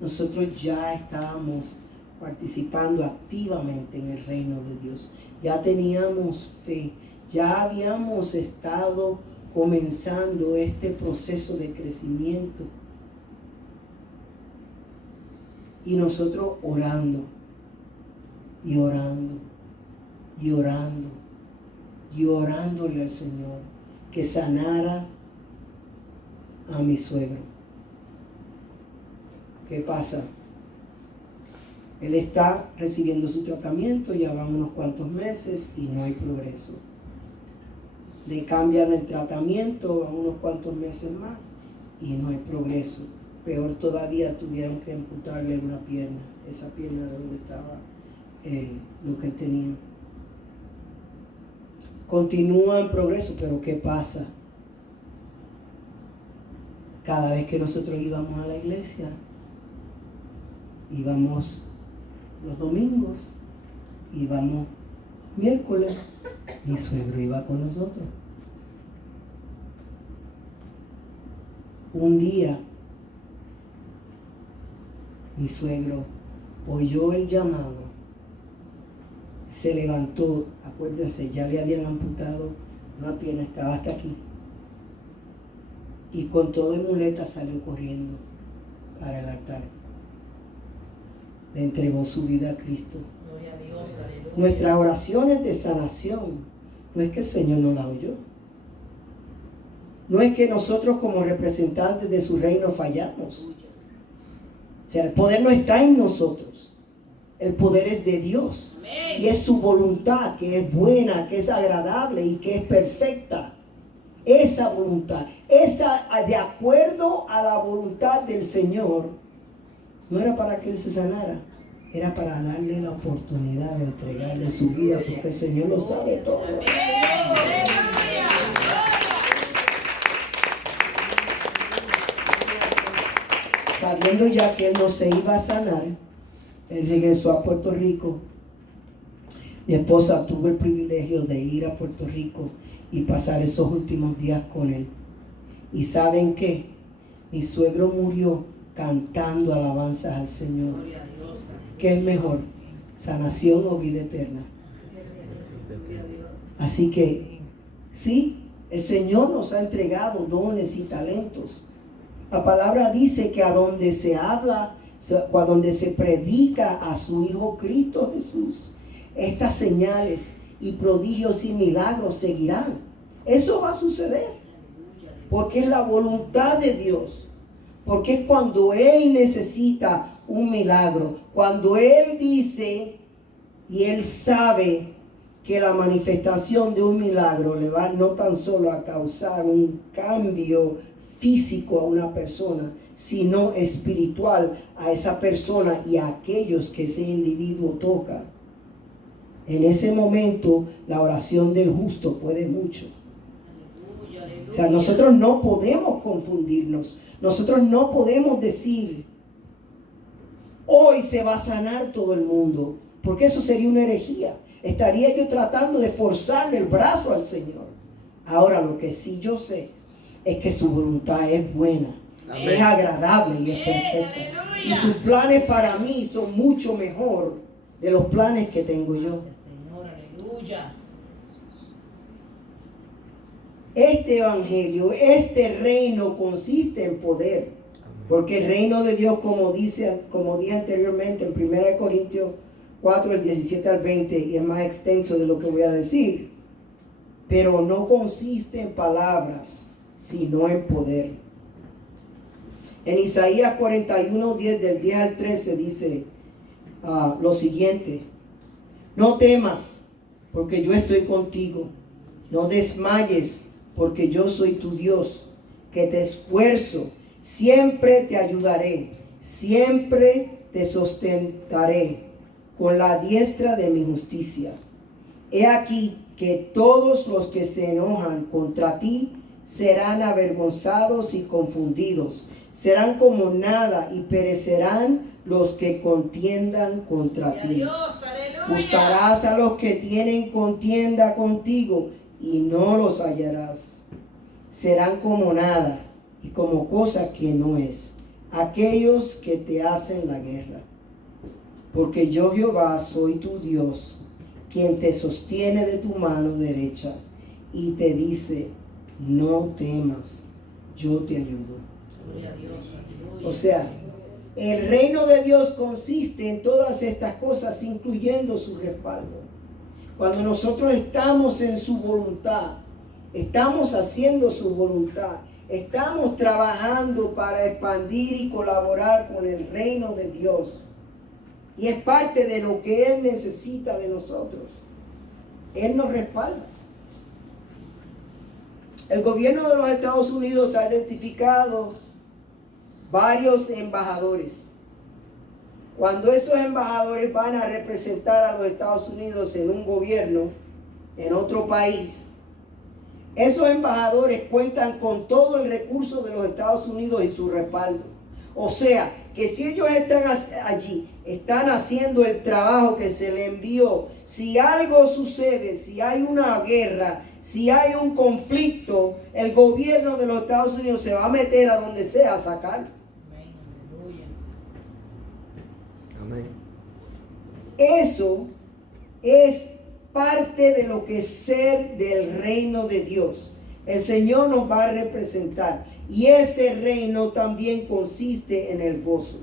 Nosotros ya estábamos participando activamente en el reino de Dios. Ya teníamos fe, ya habíamos estado comenzando este proceso de crecimiento. Y nosotros orando, y orando, y orando, y orándole al Señor que sanara a mi suegro. ¿Qué pasa? Él está recibiendo su tratamiento, ya van unos cuantos meses y no hay progreso. Le cambian el tratamiento, van unos cuantos meses más y no hay progreso. Peor todavía, tuvieron que amputarle una pierna, esa pierna de donde estaba lo que él tenía. Continúa en progreso, pero ¿qué pasa? Cada vez que nosotros íbamos a la iglesia, íbamos los domingos, íbamos miércoles, mi suegro iba con nosotros. Un día, mi suegro oyó el llamado, se levantó, acuérdense, ya le habían amputado una pierna, estaba hasta aquí, y con todo y muleta salió corriendo para el altar. Le entregó su vida a Cristo. Gloria a Dios, aleluya. Nuestras oraciones de sanación, no es que el Señor no las oyó. No es que nosotros como representantes de su reino fallamos. O sea, el poder no está en nosotros. El poder es de Dios. Amén. Y es su voluntad, que es buena, que es agradable y que es perfecta. Esa voluntad, esa de acuerdo a la voluntad del Señor, no era para que Él se sanara, era para darle la oportunidad de entregarle su vida, porque el Señor lo sabe todo. Amén. Aleluya. Sabiendo ya que Él no se iba a sanar, Él regresó a Puerto Rico. Mi esposa tuvo el privilegio de ir a Puerto Rico y pasar esos últimos días con Él. ¿Y saben qué? Mi suegro murió cantando alabanzas al Señor. Gloria a Dios. ¿Qué es mejor? ¿Sanación o vida eterna? Gloria a Dios. Así que, sí, el Señor nos ha entregado dones y talentos. La palabra dice que a donde se habla, a donde se predica a su Hijo Cristo Jesús, estas señales y prodigios y milagros seguirán. Eso va a suceder, porque es la voluntad de Dios. Porque es cuando Él necesita un milagro, cuando Él dice y Él sabe que la manifestación de un milagro le va no tan solo a causar un cambio físico a una persona, sino espiritual a esa persona y a aquellos que ese individuo toca. En ese momento la oración del justo puede mucho. Aleluya, aleluya. O sea, nosotros no podemos confundirnos. Nosotros no podemos decir, hoy se va a sanar todo el mundo, porque eso sería una herejía. Estaría yo tratando de forzarle el brazo al Señor. Ahora, lo que sí yo sé es que su voluntad es buena, Amén. es agradable y es perfecta. Aleluya. Y sus planes para mí son mucho mejor de los planes que tengo yo. Señor, aleluya. Este evangelio, este reino consiste en poder. Porque el reino de Dios, como dije anteriormente en 1 Corintios 4, el 17 al 20, y es más extenso de lo que voy a decir, pero no consiste en palabras, sino en poder. En Isaías 41, 10, del 10 al 13 dice lo siguiente: no temas, porque yo estoy contigo. No desmayes, porque yo soy tu Dios, que te esfuerzo. Siempre te ayudaré, siempre te sustentaré con la diestra de mi justicia. He aquí que todos los que se enojan contra ti serán avergonzados y confundidos. Serán como nada y perecerán los que contiendan contra Gloria a ti. Dios, aleluya. Buscarás a los que tienen contienda contigo y no los hallarás. Serán como nada y como cosa que no es, aquellos que te hacen la guerra. Porque yo, Jehová, soy tu Dios, quien te sostiene de tu mano derecha y te dice, no temas, yo te ayudo. Gloria a Dios, aleluya. O sea, el reino de Dios consiste en todas estas cosas, incluyendo su respaldo. Cuando nosotros estamos en su voluntad, estamos haciendo su voluntad, estamos trabajando para expandir y colaborar con el reino de Dios. Y es parte de lo que Él necesita de nosotros. Él nos respalda. El gobierno de los Estados Unidos ha identificado varios embajadores. Cuando esos embajadores van a representar a los Estados Unidos en un gobierno, en otro país, esos embajadores cuentan con todo el recurso de los Estados Unidos y su respaldo. O sea, que si ellos están allí, están haciendo el trabajo que se les envió, si algo sucede, si hay una guerra, si hay un conflicto, el gobierno de los Estados Unidos se va a meter a donde sea a sacar. Amén, aleluya. Amén. Eso es parte de lo que es ser del reino de Dios. El Señor nos va a representar. Y ese reino también consiste en el gozo.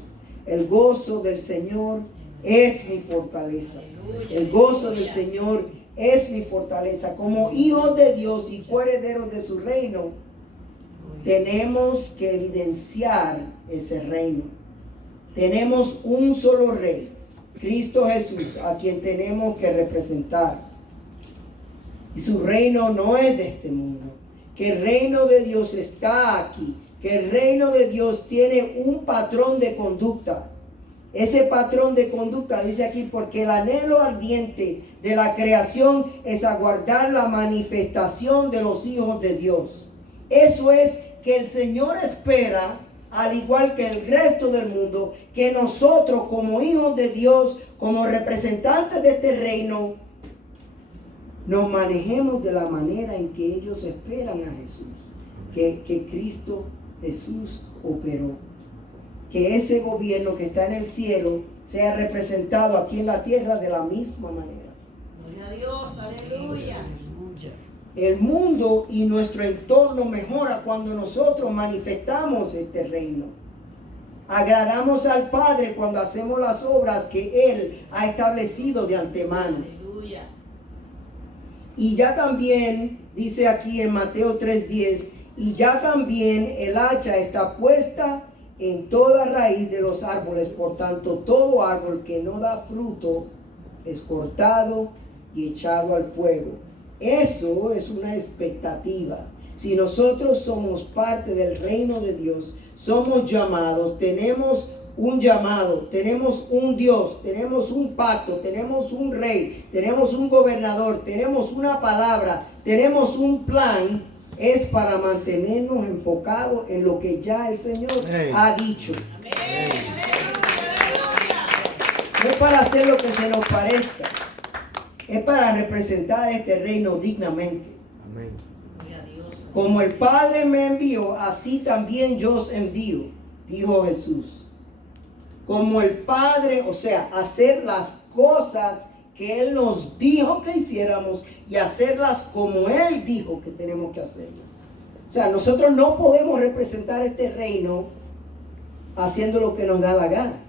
El gozo del Señor es mi fortaleza. El gozo del Señor es mi fortaleza. Como hijos de Dios y coherederos de su reino, tenemos que evidenciar ese reino. Tenemos un solo rey, Cristo Jesús, a quien tenemos que representar. Y su reino no es de este mundo. Que el reino de Dios está aquí. Que el reino de Dios tiene un patrón de conducta. Ese patrón de conducta dice aquí, porque el anhelo ardiente de la creación es aguardar la manifestación de los hijos de Dios. Eso es que el Señor espera, al igual que el resto del mundo, que nosotros como hijos de Dios, como representantes de este reino, nos manejemos de la manera en que ellos esperan a Jesús, que Cristo Jesús operó. Que ese gobierno que está en el cielo sea representado aquí en la tierra de la misma manera. Gloria a Dios, aleluya. El mundo y nuestro entorno mejora cuando nosotros manifestamos este reino. Agradamos al Padre cuando hacemos las obras que Él ha establecido de antemano. Aleluya. Y ya también, dice aquí en Mateo 3:10, y ya también el hacha está puesta en toda raíz de los árboles. Por tanto, todo árbol que no da fruto es cortado y echado al fuego. Eso es una expectativa. Si nosotros somos parte del reino de Dios, somos llamados, tenemos un llamado, tenemos un Dios, tenemos un pacto, tenemos un rey, tenemos un gobernador, tenemos una palabra, tenemos un plan, es para mantenernos enfocados en lo que ya el Señor ha dicho. Amén. No es para hacer lo que se nos parezca, es para representar este reino dignamente. Amén. Gloria a Dios. Como el Padre me envió, así también yo os envío, dijo Jesús. Como el Padre, o sea, hacer las cosas que Él nos dijo que hiciéramos y hacerlas como Él dijo que tenemos que hacerlo. O sea, nosotros no podemos representar este reino haciendo lo que nos da la gana,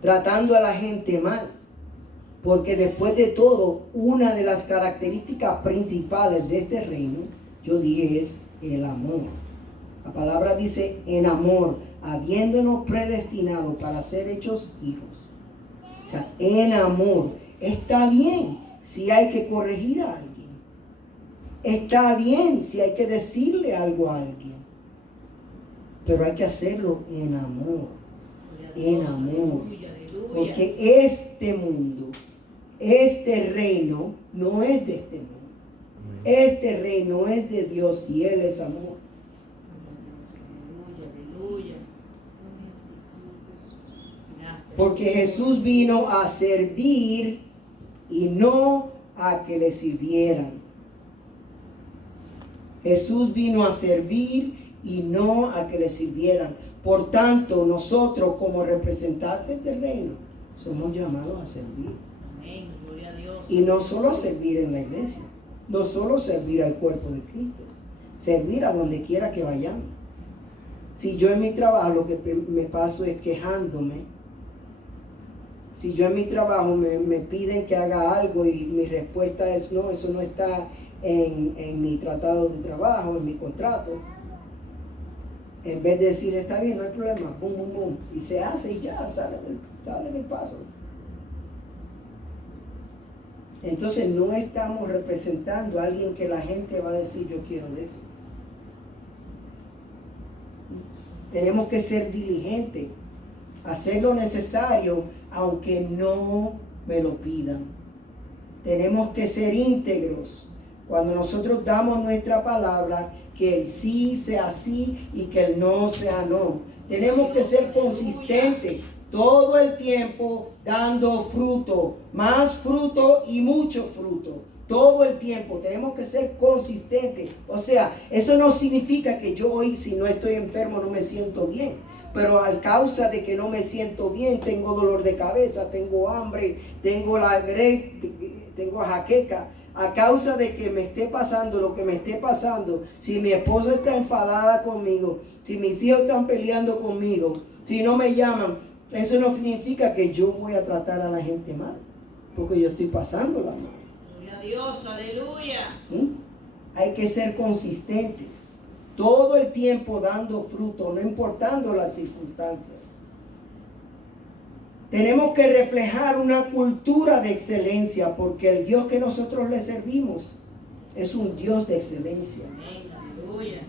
tratando a la gente mal. Porque después de todo, una de las características principales de este reino, yo dije, es el amor. La palabra dice en amor, habiéndonos predestinado para ser hechos hijos. O sea, en amor. Está bien si hay que corregir a alguien. Está bien si hay que decirle algo a alguien. Pero hay que hacerlo en amor. En amor. Porque este mundo, este reino no es de este mundo. Este reino es de Dios y Él es amor. Porque Jesús vino a servir y no a que le sirvieran. Jesús vino a servir y no a que le sirvieran. Por tanto, nosotros como representantes del reino somos llamados a servir. Amén. Gloria a Dios. Y no solo a servir en la iglesia, no solo servir al cuerpo de Cristo, servir a donde quiera que vayamos. Si yo en mi trabajo lo que me paso es quejándome, si yo en mi trabajo me piden que haga algo y mi respuesta es no, eso no está en mi tratado de trabajo, en mi contrato, en vez de decir está bien, no hay problema, boom, boom, boom, y se hace y ya sale del paso. Entonces no estamos representando a alguien que la gente va a decir yo quiero de eso. Tenemos que ser diligentes, hacer lo necesario aunque no me lo pidan. Tenemos que ser íntegros cuando nosotros damos nuestra palabra, que el sí sea sí y que el no sea no. Tenemos que ser consistentes todo el tiempo dando fruto, más fruto y mucho fruto. Todo el tiempo. Tenemos que ser consistentes. O sea, eso no significa que yo hoy, si no estoy enfermo, no me siento bien. Pero a causa de que no me siento bien, tengo dolor de cabeza, tengo hambre, tengo la gripe, tengo jaqueca. A causa de que me esté pasando lo que me esté pasando, si mi esposa está enfadada conmigo, si mis hijos están peleando conmigo, si no me llaman, eso no significa que yo voy a tratar a la gente mal, porque yo estoy pasándola mal. Gloria a Dios, aleluya. Hay que ser consistentes, todo el tiempo dando fruto, no importando las circunstancias. Tenemos que reflejar una cultura de excelencia, porque el Dios que nosotros le servimos es un Dios de excelencia. Amén, aleluya.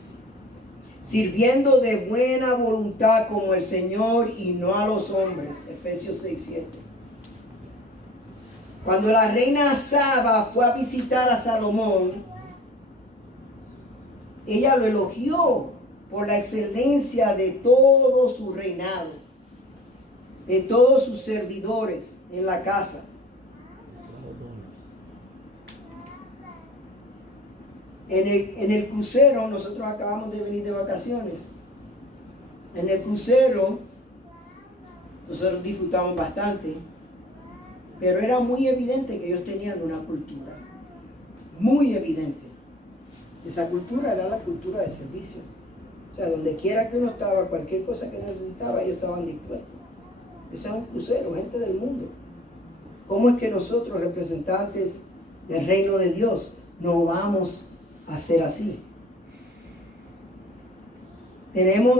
Sirviendo de buena voluntad como el Señor y no a los hombres. Efesios 6:7. Cuando la reina Saba fue a visitar a Salomón, ella lo elogió por la excelencia de todo su reinado, de todos sus servidores en la casa. En el crucero, nosotros acabamos de venir de vacaciones. En el crucero, nosotros disfrutamos bastante, pero era muy evidente que ellos tenían una cultura, muy evidente. Esa cultura era la cultura de servicio. O sea, donde quiera que uno estaba, cualquier cosa que necesitaba, ellos estaban dispuestos. Eso es un crucero, gente del mundo. ¿Cómo es que nosotros, representantes del reino de Dios, no vamos a ser así?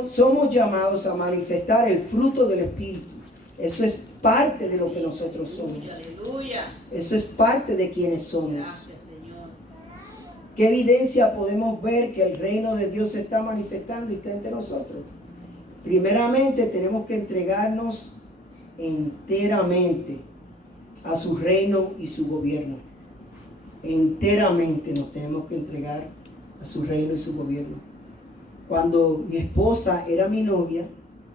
Somos llamados a manifestar el fruto del Espíritu. Eso es parte de lo que nosotros somos. Aleluya. Eso es parte de quienes somos. Gracias, Señor. ¿Qué evidencia podemos ver que el reino de Dios se está manifestando y está entre nosotros? Primeramente, tenemos que entregarnos enteramente a su reino y su gobierno. Enteramente nos tenemos que entregar a su reino y su gobierno. Cuando mi esposa era mi novia,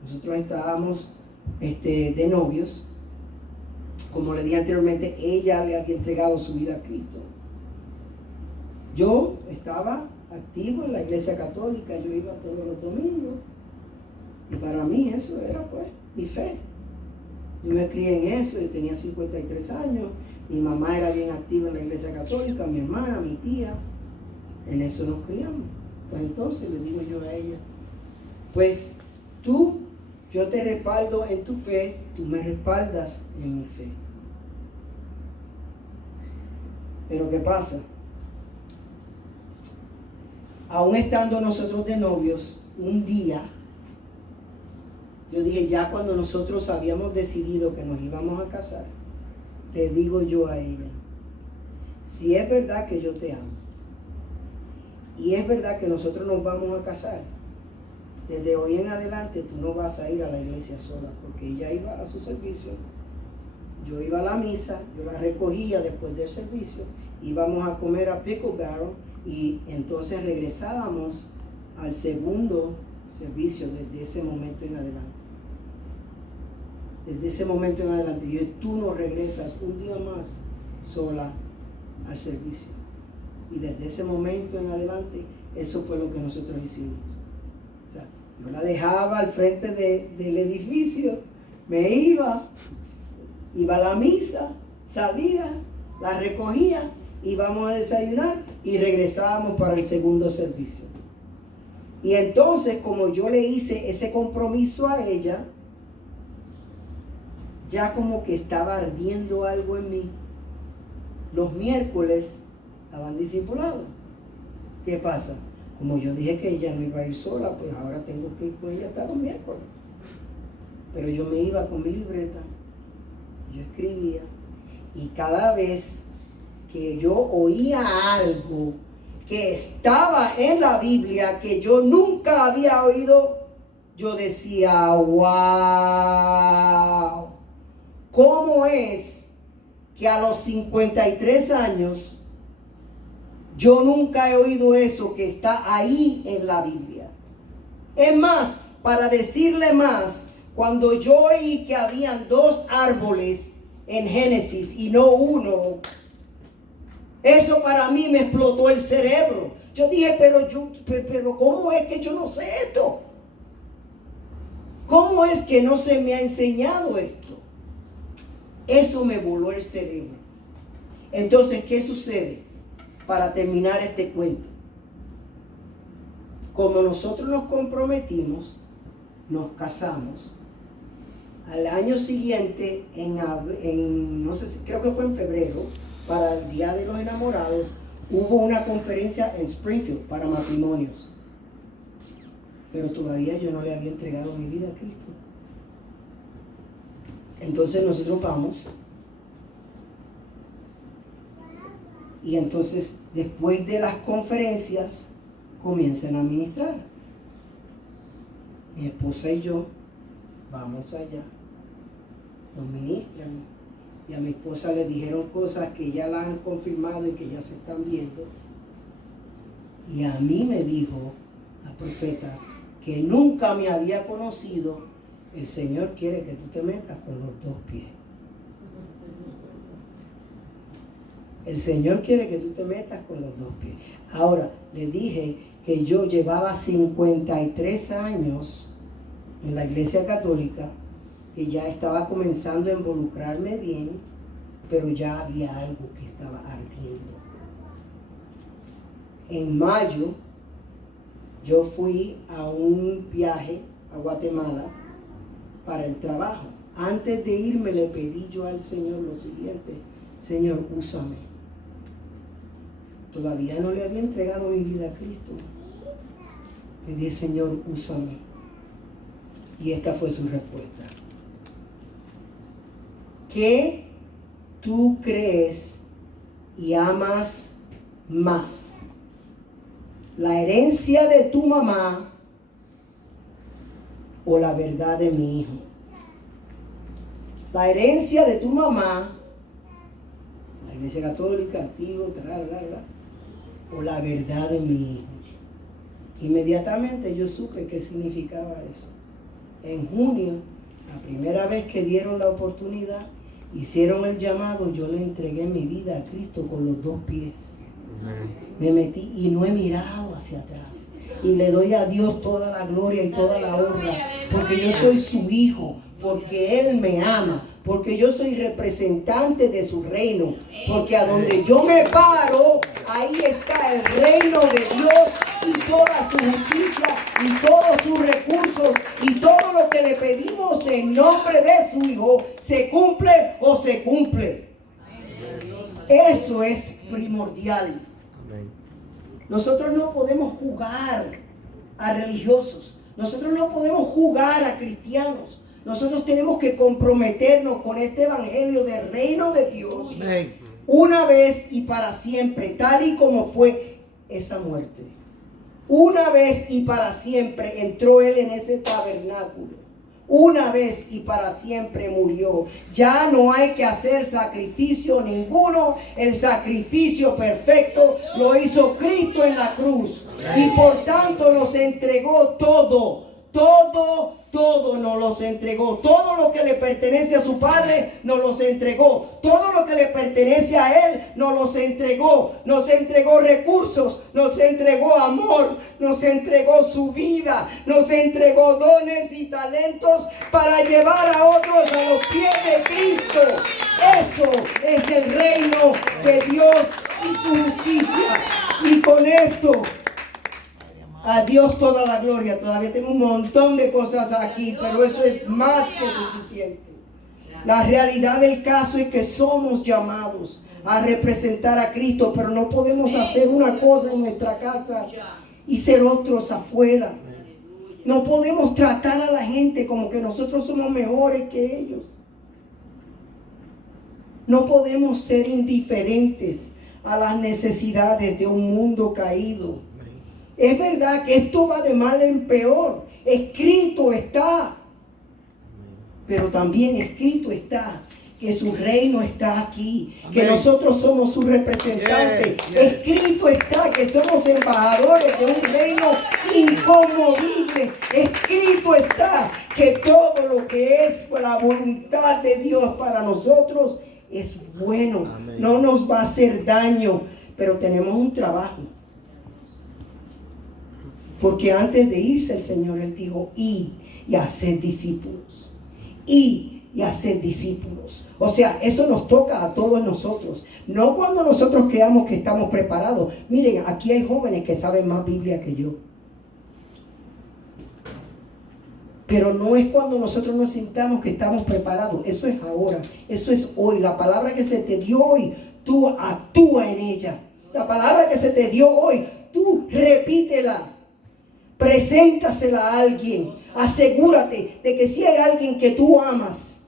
nosotros estábamos de novios. Como le dije anteriormente, ella le había entregado su vida a Cristo. Yo estaba activo en la iglesia católica, yo iba todos los domingos, y para mí eso era pues mi fe. Yo me crié en eso, yo tenía 53 años, mi mamá era bien activa en la iglesia católica, mi hermana, mi tía, en eso nos criamos. Pues entonces le digo yo a ella, pues yo te respaldo en tu fe, tú me respaldas en mi fe. Pero ¿qué pasa? Aún estando nosotros de novios, un día, yo dije, ya cuando nosotros habíamos decidido que nos íbamos a casar, le digo yo a ella, si es verdad que yo te amo, y es verdad que nosotros nos vamos a casar, desde hoy en adelante tú no vas a ir a la iglesia sola, porque ella iba a su servicio, yo iba a la misa, yo la recogía después del servicio, íbamos a comer a Pickle Barrel, y entonces regresábamos al segundo servicio desde ese momento en adelante. Desde ese momento en adelante, tú no regresas un día más sola al servicio. Y desde ese momento en adelante, eso fue lo que nosotros hicimos. O sea, yo la dejaba al frente del edificio, me iba a la misa, salía, la recogía, íbamos a desayunar y regresábamos para el segundo servicio. Y entonces, como yo le hice ese compromiso a ella, ya como que estaba ardiendo algo en mí. Los miércoles estaban discipulados. ¿Qué pasa? Como yo dije que ella no iba a ir sola, pues ahora tengo que ir con ella hasta los miércoles. Pero yo me iba con mi libreta, yo escribía, y cada vez que yo oía algo que estaba en la Biblia que yo nunca había oído, yo decía, wow, ¿cómo es que a los 53 años yo nunca he oído eso que está ahí en la Biblia? Es más, para decirle más, cuando yo oí que habían 2 árboles en Génesis y no uno, Eso para mí me explotó el cerebro. Yo dije, pero ¿cómo es que yo no sé esto? ¿Cómo es que no se me ha enseñado esto? Eso me voló el cerebro. Entonces, ¿qué sucede? Para terminar este cuento. Como nosotros nos comprometimos, nos casamos. Al año siguiente, no sé si creo que fue en febrero, para el Día de los Enamorados, hubo una conferencia en Springfield para matrimonios. Pero todavía yo no le había entregado mi vida a Cristo. Entonces nosotros vamos. Y entonces, después de las conferencias, comienzan a ministrar. Mi esposa y yo vamos allá. Nos ministran. Y a mi esposa le dijeron cosas que ya las han confirmado y que ya se están viendo. Y a mí me dijo la profeta que nunca me había conocido. El Señor quiere que tú te metas con los dos pies. El Señor quiere que tú te metas con los dos pies. Ahora, le dije que yo llevaba 53 años en la Iglesia Católica, que ya estaba comenzando a involucrarme bien, pero ya había algo que estaba ardiendo. En mayo, yo fui a un viaje a Guatemala para el trabajo. Antes de irme le pedí yo al Señor lo siguiente: Señor, úsame. Todavía no le había entregado mi vida a Cristo. Le dije, Señor, úsame. Y esta fue su respuesta. ¿Qué tú crees y amas más? ¿La herencia de tu mamá o la verdad de mi hijo? La herencia de tu mamá, la Iglesia Católica, antiguo, o la verdad de mi hijo. Inmediatamente yo supe qué significaba eso. En junio, la primera vez que dieron la oportunidad, hicieron el llamado, yo le entregué mi vida a Cristo con los dos pies. Me metí y no he mirado hacia atrás. Y le doy a Dios toda la gloria y toda la honra, porque yo soy su hijo, porque Él me ama, porque yo soy representante de su reino, porque a donde yo me paro, ahí está el reino de Dios y toda su justicia y todos sus recursos y todo lo que le pedimos en nombre de su hijo se cumple o se cumple. Eso es primordial. Nosotros no podemos jugar a religiosos. Nosotros no podemos jugar a cristianos. Nosotros tenemos que comprometernos con este evangelio del reino de Dios. Amén. Una vez y para siempre, tal y como fue esa muerte. Una vez y para siempre entró Él en ese tabernáculo. Una vez y para siempre murió. Ya no hay que hacer sacrificio ninguno. El sacrificio perfecto lo hizo Cristo en la cruz. Y por tanto nos entregó todo. Todo nos los entregó. Todo lo que le pertenece a su Padre nos los entregó. Todo lo que le pertenece a Él nos los entregó. Nos entregó recursos, nos entregó amor, nos entregó su vida, nos entregó dones y talentos para llevar a otros a los pies de Cristo. Eso es el reino de Dios y su justicia. Y con esto, a Dios toda la gloria. Todavía tengo un montón de cosas aquí, pero eso es más que suficiente. La realidad del caso es que somos llamados a representar a Cristo, pero no podemos hacer una cosa en nuestra casa y ser otros afuera. No podemos tratar a la gente como que nosotros somos mejores que ellos. No podemos ser indiferentes a las necesidades de un mundo caído. Es verdad que esto va de mal en peor. Escrito está. Pero también escrito está que su reino está aquí. Amén. Que nosotros somos sus representantes. Escrito está que somos embajadores de un reino inconmovible. Escrito está que todo lo que es la voluntad de Dios para nosotros es bueno, Amén. no nos va a hacer daño, pero tenemos un trabajo. Porque antes de irse el Señor, Él dijo, id y hacer discípulos. Id y hacer discípulos. O sea, eso nos toca a todos nosotros. No cuando nosotros creamos que estamos preparados. Miren, aquí hay jóvenes que saben más Biblia que yo. Pero no es cuando nosotros nos sintamos que estamos preparados. Eso es ahora. Eso es hoy. La palabra que se te dio hoy, tú actúa en ella. La palabra que se te dio hoy, tú repítela. Preséntasela a alguien. Asegúrate de que si hay alguien que tú amas,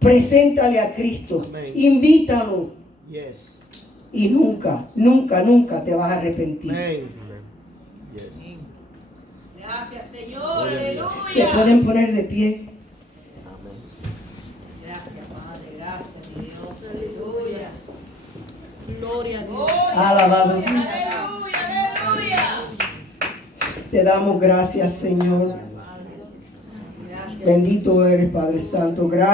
preséntale a Cristo. Amén. Invítalo. Yes. Y nunca, nunca, nunca te vas a arrepentir. Amen. Yes. Gracias, Señor. Gloria a Dios. Aleluya. Se pueden poner de pie. Amén. Gracias, Padre. Gracias, mi Dios. Aleluya. Gloria a Dios. Alabado Dios. Aleluya, aleluya. Te damos gracias, Señor. Gracias. Bendito eres, Padre Santo. Gracias.